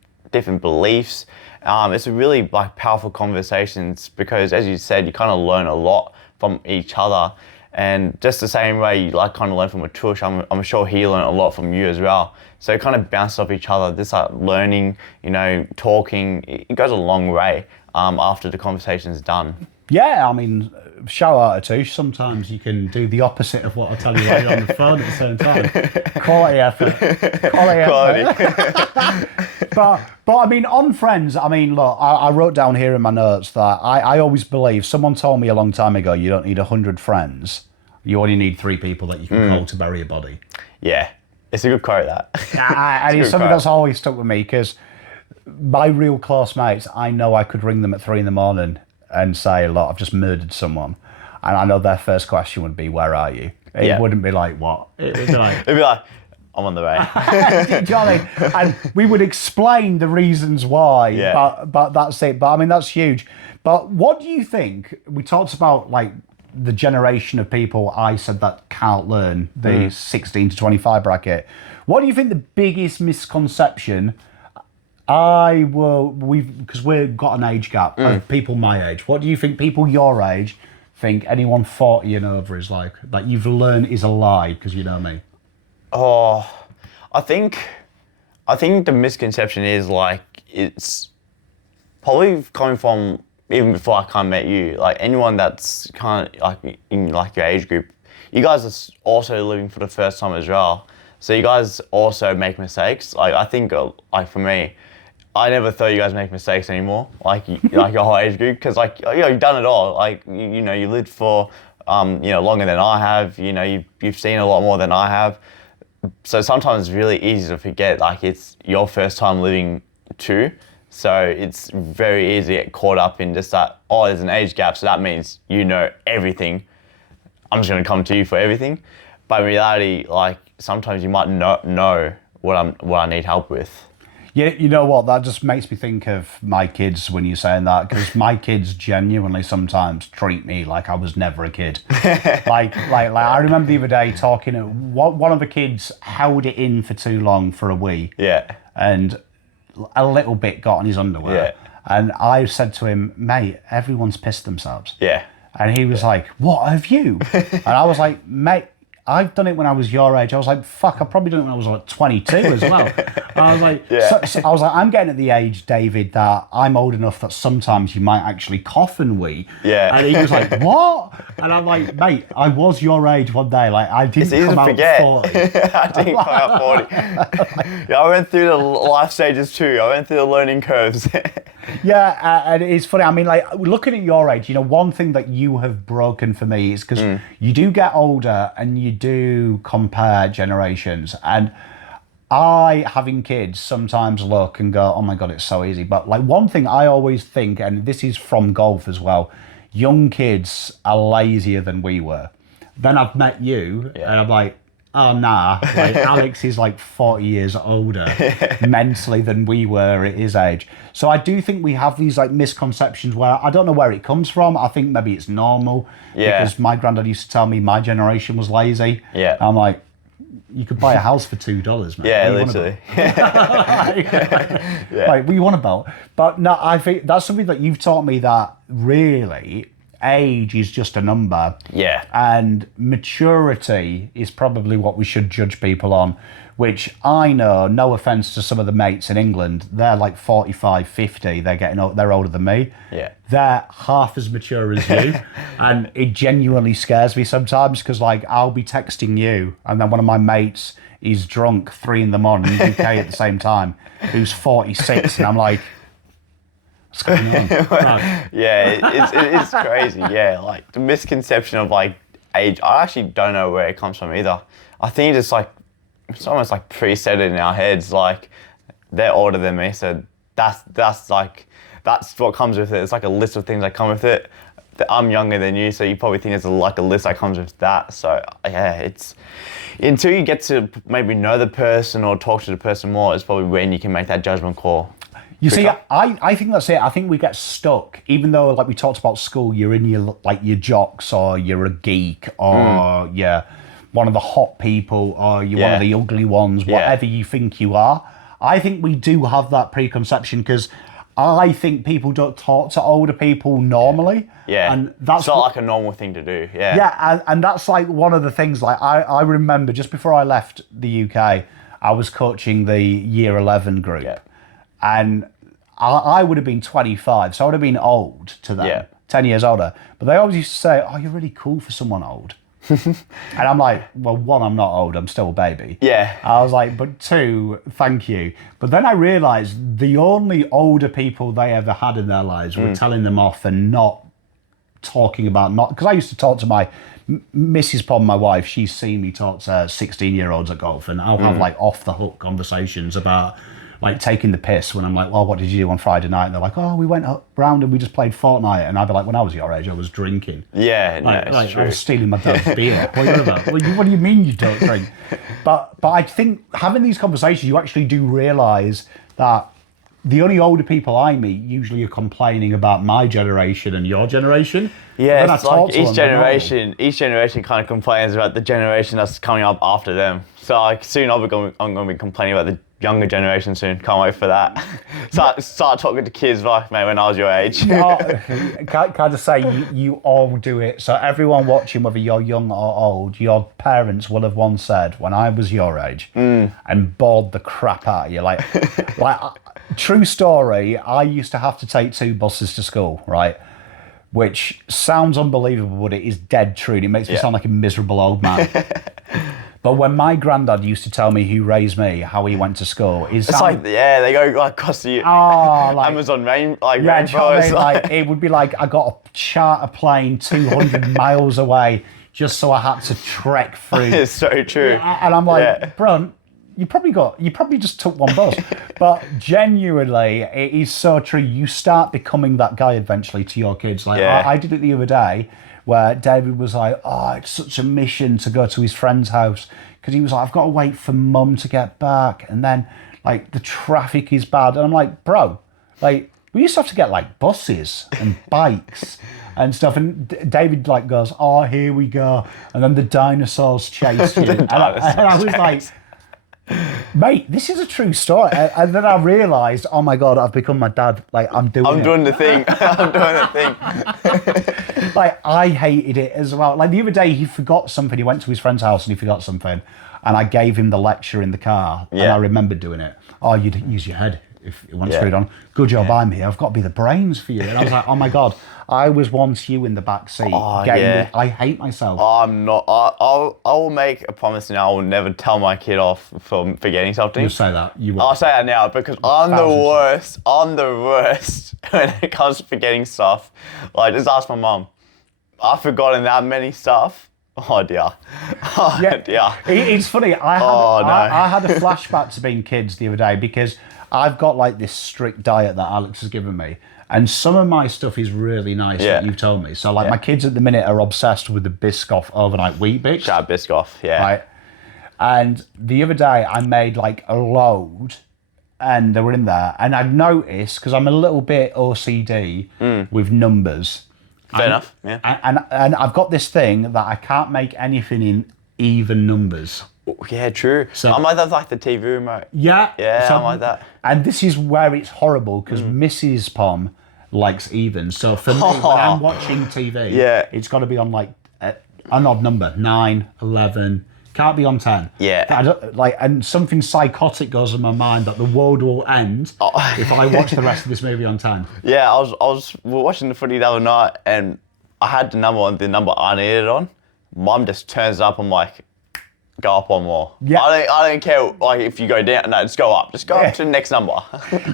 beliefs. It's a really like powerful conversations because, as you said, you kind of learn a lot from each other. And just the same way you like kind of learn from Atoush, I'm sure he learned a lot from you as well. So it kind of bounced off each other. This like learning, talking, it goes a long way after the conversation's done. Yeah, I mean, shout out Atoush. Sometimes you can do the opposite of what I tell you while you're on the phone at the same time. Quality effort. Quality. But I mean, on Friends, I mean, look, I wrote down here in my notes that I always believe, someone told me a long time ago, you don't need 100 friends. You only need 3 people that you can call to bury a body. Yeah, it's a good quote, that. And it's something that's always stuck with me because my real close mates, I know I could ring them at 3 a.m. and say, look, I've just murdered someone. And I know their first question would be, where are you? It wouldn't be like, what? It'd be like, I'm on the way. Johnny. And we would explain the reasons why, but that's it. But I mean, that's huge. But what do you think? We talked about like the generation of people I said that can't learn the 16 to 25 bracket. What do you think the biggest misconception? Because we've got an age gap of people my age. What do you think people your age think anyone 40 and over is like? That you've learned is a lie because you know me. Oh, I think the misconception is like it's probably coming from even before I kind of met you. Like anyone that's kind of like in like your age group, you guys are also living for the first time as well. So you guys also make mistakes. Like I think, like for me, I never thought you guys make mistakes anymore. Like like your whole age group, because like you've done it all. Like you lived for longer than I have. You've seen a lot more than I have. So sometimes it's really easy to forget, like it's your first time living too. So it's very easy to get caught up in just that, oh, there's an age gap, so that means you know everything. I'm just gonna come to you for everything. But in reality, like sometimes you might not know what I need help with. Yeah, you know what? That just makes me think of my kids when you're saying that, because my kids genuinely sometimes treat me like I was never a kid. like I remember the other day talking to one of the kids held it in for too long for a wee. Yeah. And a little bit got on his underwear. Yeah. And I said to him, mate, everyone's pissed themselves. Yeah. And he was like, what have you? And I was like, mate, I've done it when I was your age. I was like, fuck, I probably done it when I was like 22 as well. And I was like, so I was like, I'm getting at the age, David, that I'm old enough that sometimes you might actually cough and wee. Yeah. And he was like, what? And I'm like, mate, I was your age one day. Like, I didn't come out 40. I didn't come out 40. Yeah, I went through the life stages too. I went through the learning curves. Yeah, and it's funny. I mean, like, looking at your age, one thing that you have broken for me is because you do get older and you do compare generations. And I, having kids, sometimes look and go, oh my God, it's so easy. But like one thing I always think, and this is from golf as well, young kids are lazier than we were. Then I've met you and I'm like, oh nah, like Alex is like 40 years older mentally than we were at his age. So I do think we have these like misconceptions where I don't know where it comes from. I think maybe it's normal because my granddad used to tell me my generation was lazy. Yeah. I'm like, you could buy a house for $2, man. Yeah, literally. Like, what you want about? But no, I think that's something that you've taught me, that really age is just a number. Yeah. And maturity is probably what we should judge people on, which I know, no offence to some of the mates in England, they're like 45, 50, they're older than me. Yeah. They're half as mature as you. And it genuinely scares me sometimes, because like I'll be texting you and then one of my mates is drunk 3 a.m. in the UK at the same time, who's 46, and I'm like, what's going on? Yeah, it's crazy. Yeah, like the misconception of like age, I actually don't know where it comes from either. I think it's like, it's almost like preset in our heads, like they're older than me, so that's what comes with it. It's like a list of things that come with it. I'm younger than you, so you probably think there's like a list that comes with that. So yeah, it's until you get to maybe know the person or talk to the person more, it's probably when you can make that judgment call. You see, I think that's it. I think we get stuck, even though, like we talked about school, you're in your jocks, or you're a geek, or you're one of the hot people, or you're one of the ugly ones, whatever you think you are. I think we do have that preconception, because I think people don't talk to older people normally. Yeah, and that's it's not like a normal thing to do. Yeah, yeah, and that's like one of the things. Like I remember just before I left the UK, I was coaching the year 11 group. Yeah. And I would have been 25, so I would have been old to them, 10 years older. But they always used to say, oh, you're really cool for someone old. And I'm like, well, 1, I'm not old, I'm still a baby. Yeah. I was like, but 2, thank you. But then I realised the only older people they ever had in their lives were telling them off and not talking about, because I used to talk to my Mrs. Pond, my wife, she's seen me talk to 16-year-olds at golf, and I'll have like off-the-hook conversations about like taking the piss when I'm like, well, what did you do on Friday night? And they're like, oh, we went round and we just played Fortnite. And I'd be like, when I was your age, I was drinking. Yeah, it's true. I was stealing my dad's beer. What do you mean you don't drink? But I think having these conversations, you actually do realise that the only older people I meet usually are complaining about my generation and your generation. Yeah, it's like each generation kind of complains about the generation that's coming up after them. So like soon I'm going to be complaining about the younger generation soon. Can't wait for that. Start talking to kids like, mate, when I was your age. Can I just say, you all do it. So everyone watching, whether you're young or old, your parents will have once said, when I was your age, and bored the crap out of you. Like, true story, I used to have to take 2 buses to school, right? Which sounds unbelievable, but it is dead true. And it makes me sound like a miserable old man. But when my granddad used to tell me who raised me, how he went to school, they go like across the Amazon rainforest. Like it would be like I got a charter plane 200 miles away just so I had to trek through. It's so true. And I'm like, bro, you probably just took 1 bus. But genuinely, it is so true. You start becoming that guy eventually to your kids. Like I did it the other day, where David was like, oh, it's such a mission to go to his friend's house, because he was like, I've got to wait for mum to get back, and then like the traffic is bad. And I'm like, bro, like we used to have to get like buses and bikes and stuff. And David like goes, oh, here we go. And then the dinosaurs chased you. And I was like, mate, this is a true story. And then I realised, oh my God, I've become my dad. Like, I'm doing the thing. I'm doing the thing. Like, I hated it as well. Like, the other day, he forgot something. He went to his friend's house and he forgot something. And I gave him the lecture in the car. Yeah. And I remembered doing it. Oh, you'd use your head if you want food on. Good job I'm here. I've got to be the brains for you. And I was like, oh my God, I was once you in the back seat. I hate myself. I'm not. I will make a promise now. I will never tell my kid off for forgetting something. You'll say that. You will. I'll say that now because I'm the worst. I'm the worst when it comes to forgetting stuff. Like, just ask my mum. I've forgotten that many stuff. Oh dear. Oh dear. It's funny. I had a flashback to being kids the other day because I've got like this strict diet that Alex has given me. And some of my stuff is really nice that you've told me. So like my kids at the minute are obsessed with the Biscoff overnight wheat bix. Shout out Biscoff, yeah. Right. And the other day I made like a load and they were in there. And I'd noticed, because I'm a little bit OCD with numbers. Fair enough, yeah. And I've got this thing that I can't make anything in even numbers. Yeah, true. So- I might have like the TV remote. Yeah. Yeah, I'm like that. And this is where it's horrible because Mrs. Pom likes even. So for me, when I'm watching TV, Yeah. it's got to be on like an odd number, 9, 11. Can't be on 10. Yeah. I don't, and something psychotic goes in my mind that the world will end if I watch the rest of this movie on 10. Yeah, we were watching the footy the other night, and I had the number I needed on. Mum just turns up. I'm like, go up one more. Yeah. I don't care like if you go down. No, just go up. Just go up to the next number.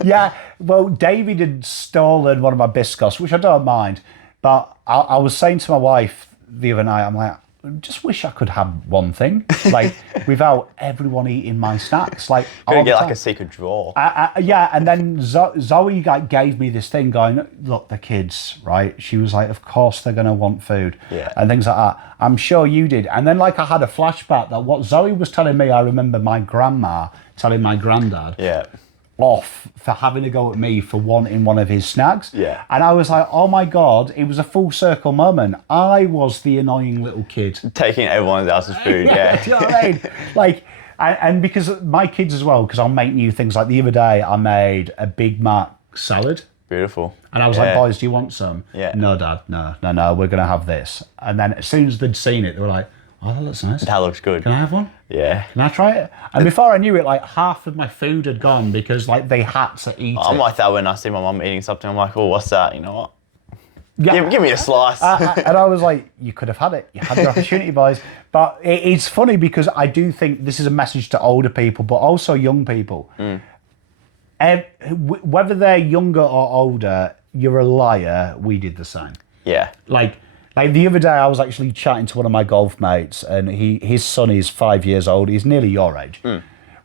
Yeah. Well, David had stolen one of my biscuits, which I don't mind. But I was saying to my wife the other night, I'm like, I just wish I could have one thing, like without everyone eating my snacks. Like, Gonna all the get time. like a secret drawer. Yeah, and then Zoe gave me this thing going, look, the kids, right? She was like, of course they're going to want food and things like that. I'm sure you did. And then like I had a flashback that what Zoe was telling me, I remember my grandma telling my granddad off for having to go at me for wanting one of his snacks. Yeah. And I was like, oh my God, it was a full circle moment. I was the annoying little kid. Taking everyone else's food, yeah. Do you know what I mean? Like, and because my kids as well, because I'll make new things. Like the other day, I made a Big Mac salad. Beautiful. And I was like, boys, do you want some? Yeah. No, Dad, no, we're going to have this. And then as soon as they'd seen it, they were like, oh, that looks nice. That looks good. Can I have one? Yeah. Can I try it? And before I knew it, like half of my food had gone because like they had to eat I'm it. like that when I see my mum eating something. I'm like, oh, what's that? You know what? Yeah. Give me a slice. And I was like, you could have had it. You had your opportunity, boys. But it's funny because I do think this is a message to older people, but also young people. Whether they're younger or older, you're a liar. We did the same. Yeah. Like the other day, I was actually chatting to one of my golf mates, and his son is 5 years old. He's nearly your age,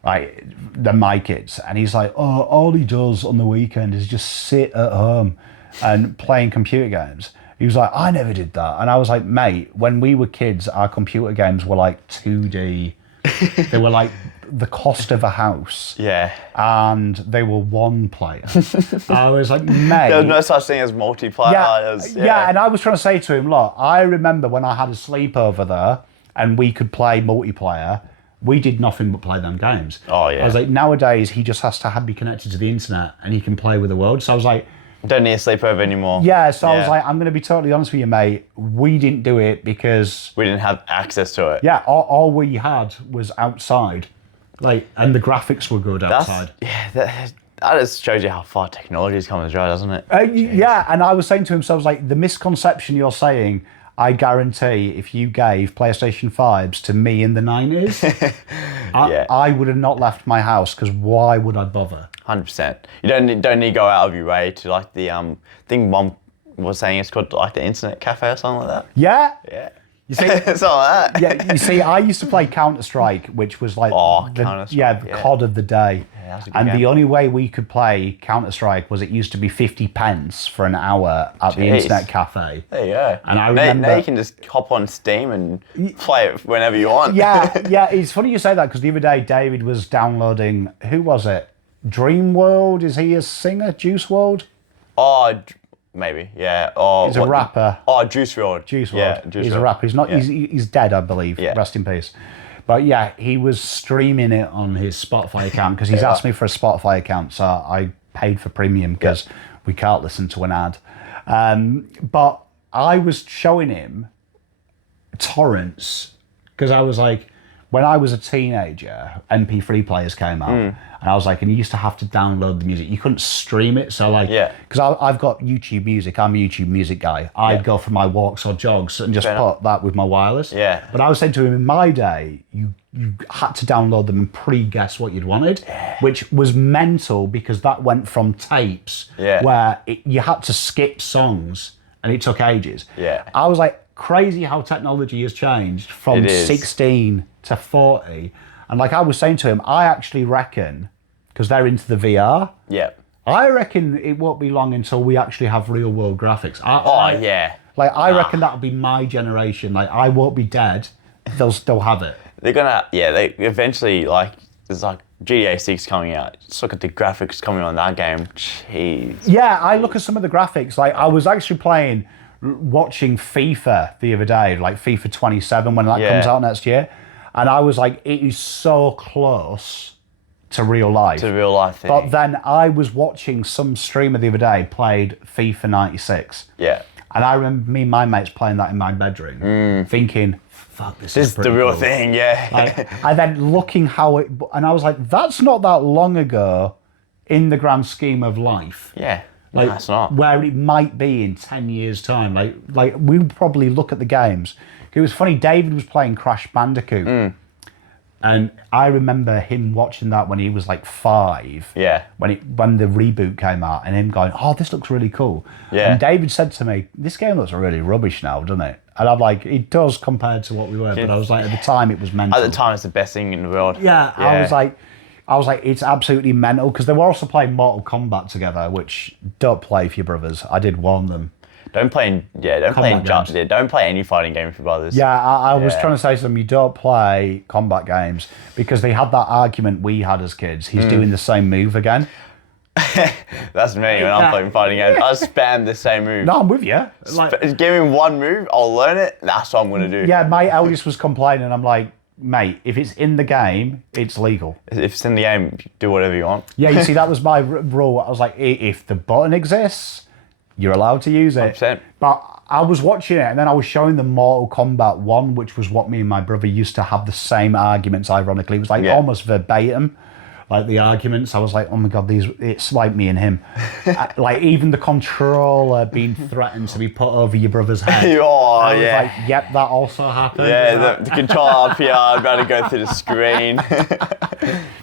right? They're my kids, and he's like, oh, all he does on the weekend is just sit at home and playing computer games. He was like, I never did that, and I was like, mate, when we were kids, our computer games were like 2D. They were like the cost of a house. Yeah. And they were one player. I was like, mate. There was no such thing as multiplayer. Yeah, and I was trying to say to him, look, I remember when I had a sleepover there and we could play multiplayer, we did nothing but play them games. Oh, yeah. I was like, nowadays he just has to be connected to the internet and he can play with the world. So I was like, don't need a sleepover anymore. yeah, so I was like, I'm going to be totally honest with you, mate. We didn't do it because we didn't have access to it. Yeah, all we had was outside. Like, and the graphics were good outside. That just shows you how far technology has come as well, doesn't it? Yeah, and I was saying to him, so I was like, the misconception you're saying, I guarantee if you gave PlayStation 5s to me in the 90s, I would have not left my house, because why would I bother? 100%. You don't need to go out of your way to like the thing Mom was saying, it's called like the internet cafe or something like that. Yeah. Yeah. You see, something like that. yeah, you see, I used to play Counter-Strike, which was like the COD of the day. Yeah, that's a good and game. the only way we could play Counter-Strike was it used to be 50 pence for an hour at the internet cafe. There you go. And I remember now you can just hop on Steam and play it whenever you want. Yeah, it's funny you say that, because the other day David was downloading, who was it? Dream World? Is he a singer? Juice World? Oh, maybe, yeah. Oh, He's a rapper. Oh, Juice WRLD. Juice WRLD. Yeah, Juice He's WRLD. a rapper. He's not. Yeah. He's dead, I believe. Yeah. Rest in peace. But yeah, he was streaming it on his Spotify account because he's asked me for a Spotify account, so I paid for premium because we can't listen to an ad. But I was showing him torrents because I was like, when I was a teenager, MP3 players came out, and I was like, and you used to have to download the music. You couldn't stream it, so like, because I've got YouTube Music. I'm a YouTube Music guy. I'd go for my walks or jogs and just put that with my wireless. Yeah. But I was saying to him, in my day, you had to download them and pre-guess what you'd wanted, which was mental because that went from tapes where you had to skip songs and it took ages. Yeah. I was like, crazy how technology has changed from 16 to 40. And like I was saying to him, I actually reckon, because they're into the VR, I reckon it won't be long until we actually have real world graphics. Like I reckon that'll be my generation. Like I won't be dead. They'll still have it. They're gonna, they eventually, like, there's like GTA 6 coming out. Just look at the graphics coming on that game. Jeez. Yeah, I look at some of the graphics. Like I was actually watching FIFA the other day, like FIFA 27 when that comes out next year. And I was like, it is so close to real life. To real life thing. But then I was watching some streamer the other day played FIFA 96. Yeah. And I remember me and my mates playing that in my bedroom, thinking, fuck, this is the pretty real cool. thing, yeah. And then looking how it... And I was like, that's not that long ago in the grand scheme of life. Yeah. Like, No, it's not. where it might be in 10 years' time. Like we would probably look at the games. It was funny, David was playing Crash Bandicoot. And I remember him watching that when he was like 5. Yeah. When the reboot came out, and him going, oh, this looks really cool. Yeah. And David said to me, this game looks really rubbish now, doesn't it? And I'm like, it does compared to what we were. But I was like, at the time, it was mental. At the time, it's the best thing in the world. Yeah, I was like, it's absolutely mental, because they were also playing Mortal Kombat together, which don't play for your brothers. I did warn them. Don't play any fighting game with your brothers. Yeah, I was trying to say to them, you don't play combat games, because they had that argument we had as kids. He's doing the same move again. That's me when I'm playing fighting games. I spam the same move. No, I'm with you. Give me one move, I'll learn it. That's what I'm going to do. Yeah, my eldest was complaining. I'm like, mate, if it's in the game, it's legal. If it's in the game, do whatever you want. Yeah, you see, that was my rule. I was like, if the button exists, you're allowed to use it. 100%. But I was watching it, and then I was showing them Mortal Kombat 1, which was what me and my brother used to have the same arguments, ironically. It was like almost verbatim, like the arguments. I was like, oh my God, it's like me and him. Like even the controller being threatened to be put over your brother's head. I was like, yep, that also happened. Yeah, the controller up here, I'm about to go through the screen.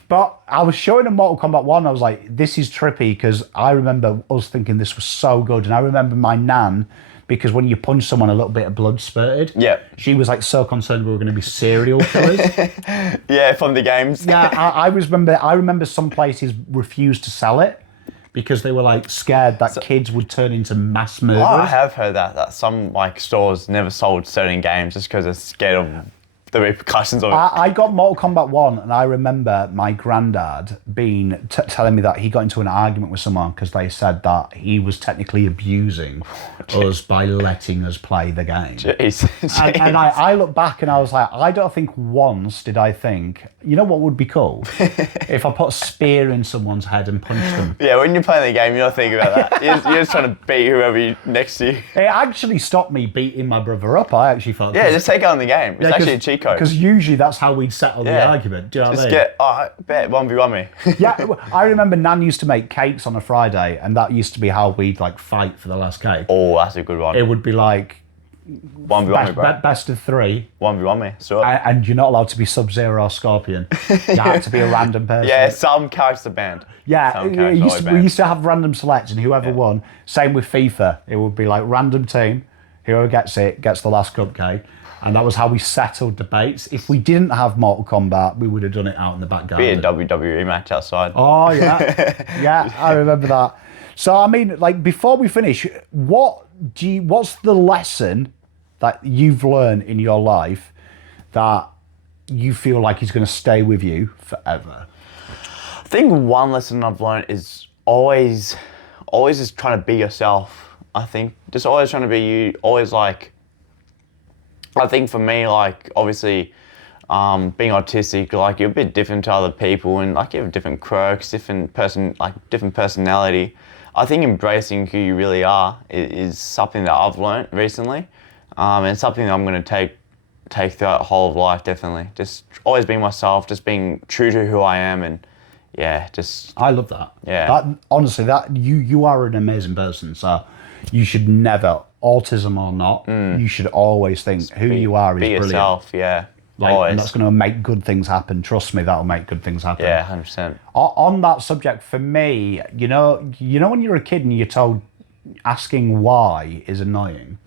But I was showing them Mortal Kombat 1, I was like, this is trippy, because I remember us thinking this was so good. And I remember my nan, because when you punch someone, a little bit of blood spurted. Yeah. She was like so concerned we were going to be serial killers. Yeah, from the games. Yeah, I remember some places refused to sell it because they were like scared that kids would turn into mass murderers. I have heard that some like stores never sold certain games just because they're scared of the repercussions of it. I got Mortal Kombat 1, and I remember my granddad telling me that he got into an argument with someone because they said that he was technically abusing us by letting us play the game. Jeez. And I look back and I was like, I don't think once did I think, you know what would be cool? If I put a spear in someone's head and punched them. Yeah, when you're playing the game, you're not thinking about that. You're just trying to beat whoever you next to you. It actually stopped me beating my brother up, I actually felt. Yeah, just take it on the game. It's actually a cheat code. Because usually that's how we'd settle the argument. Do you know what I mean? Bet 1v1 me. Yeah, I remember Nan used to make cakes on a Friday, and that used to be how we'd like fight for the last cake. Oh, that's a good one. It would be like 1v1 me, bro. best of 3. 1v1 me. So And you're not allowed to be Sub-Zero or Scorpion. You had to be a random person. yeah, some characters are banned. Yeah, we used to have random selects, and whoever won. Same with FIFA. It would be like random team. Whoever gets it gets the last cupcake. And that was how we settled debates. If we didn't have Mortal Kombat, we would have done it out in the back garden. Be a WWE match outside. Oh, yeah. Yeah, I remember that. So, I mean, like, before we finish, what's the lesson that you've learned in your life that you feel like is going to stay with you forever? I think one lesson I've learned is always just trying to be yourself. I think just always trying to be you. Always like, I think for me, like obviously, being autistic, like you're a bit different to other people, and like you have different quirks, different personality. I think embracing who you really are is something that I've learned recently, and something that I'm going to take throughout the whole of life. Definitely, just always being myself, just being true to who I am, and I love that. Yeah, honestly, you are an amazing person. So you should never, autism or not, you should always think who you are is brilliant. Be yourself, yeah. And that's going to make good things happen. Trust me, that'll make good things happen. Yeah, 100%. On that subject, for me, you know when you're a kid and you're told asking why is annoying?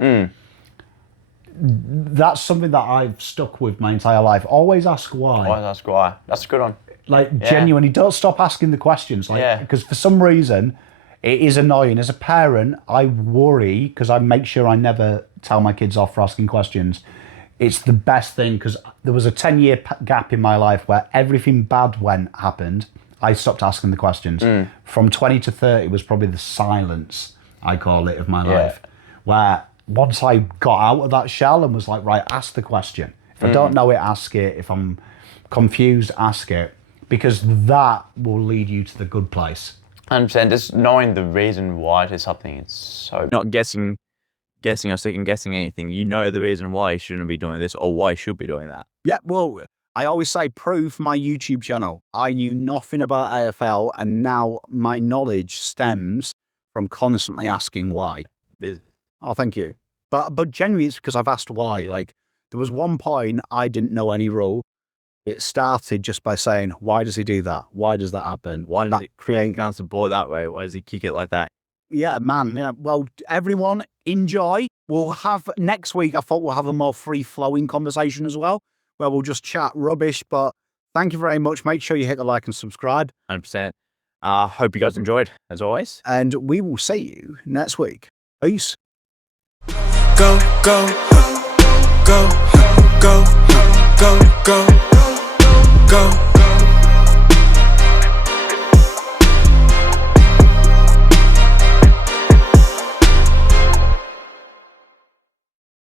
That's something that I've stuck with my entire life. Always ask why. Always ask why. That's a good one. Like, genuinely, don't stop asking the questions. Like, because for some reason, it is annoying. As a parent, I worry, because I make sure I never tell my kids off for asking questions. It's the best thing, because there was a 10-year gap in my life where everything bad happened. I stopped asking the questions. From 20 to 30 was probably the silence, I call it, of my life. Where once I got out of that shell and was like, right, ask the question. If If I don't know it, ask it. If I'm confused, ask it, because that will lead you to the good place. 100%. Just knowing the reason why to something, it's so... Not guessing or second guessing anything. You know the reason why you shouldn't be doing this or why you should be doing that. Yeah, well, I always say prove my YouTube channel. I knew nothing about AFL, and now my knowledge stems from constantly asking why. Oh, thank you. But genuinely, it's because I've asked why. Like, there was one point I didn't know any rule. It started just by saying, why does he do that? Why does that happen? Why does it create the ball that way? Why does he kick it like that? Yeah, man. Yeah, well, everyone, enjoy. We'll have next week, I thought we'll have a more free-flowing conversation as well, where we'll just chat rubbish. But thank you very much. Make sure you hit the like and subscribe. 100%. Hope you guys enjoyed, as always. And we will see you next week. Peace. Go, go, go, go, go, go.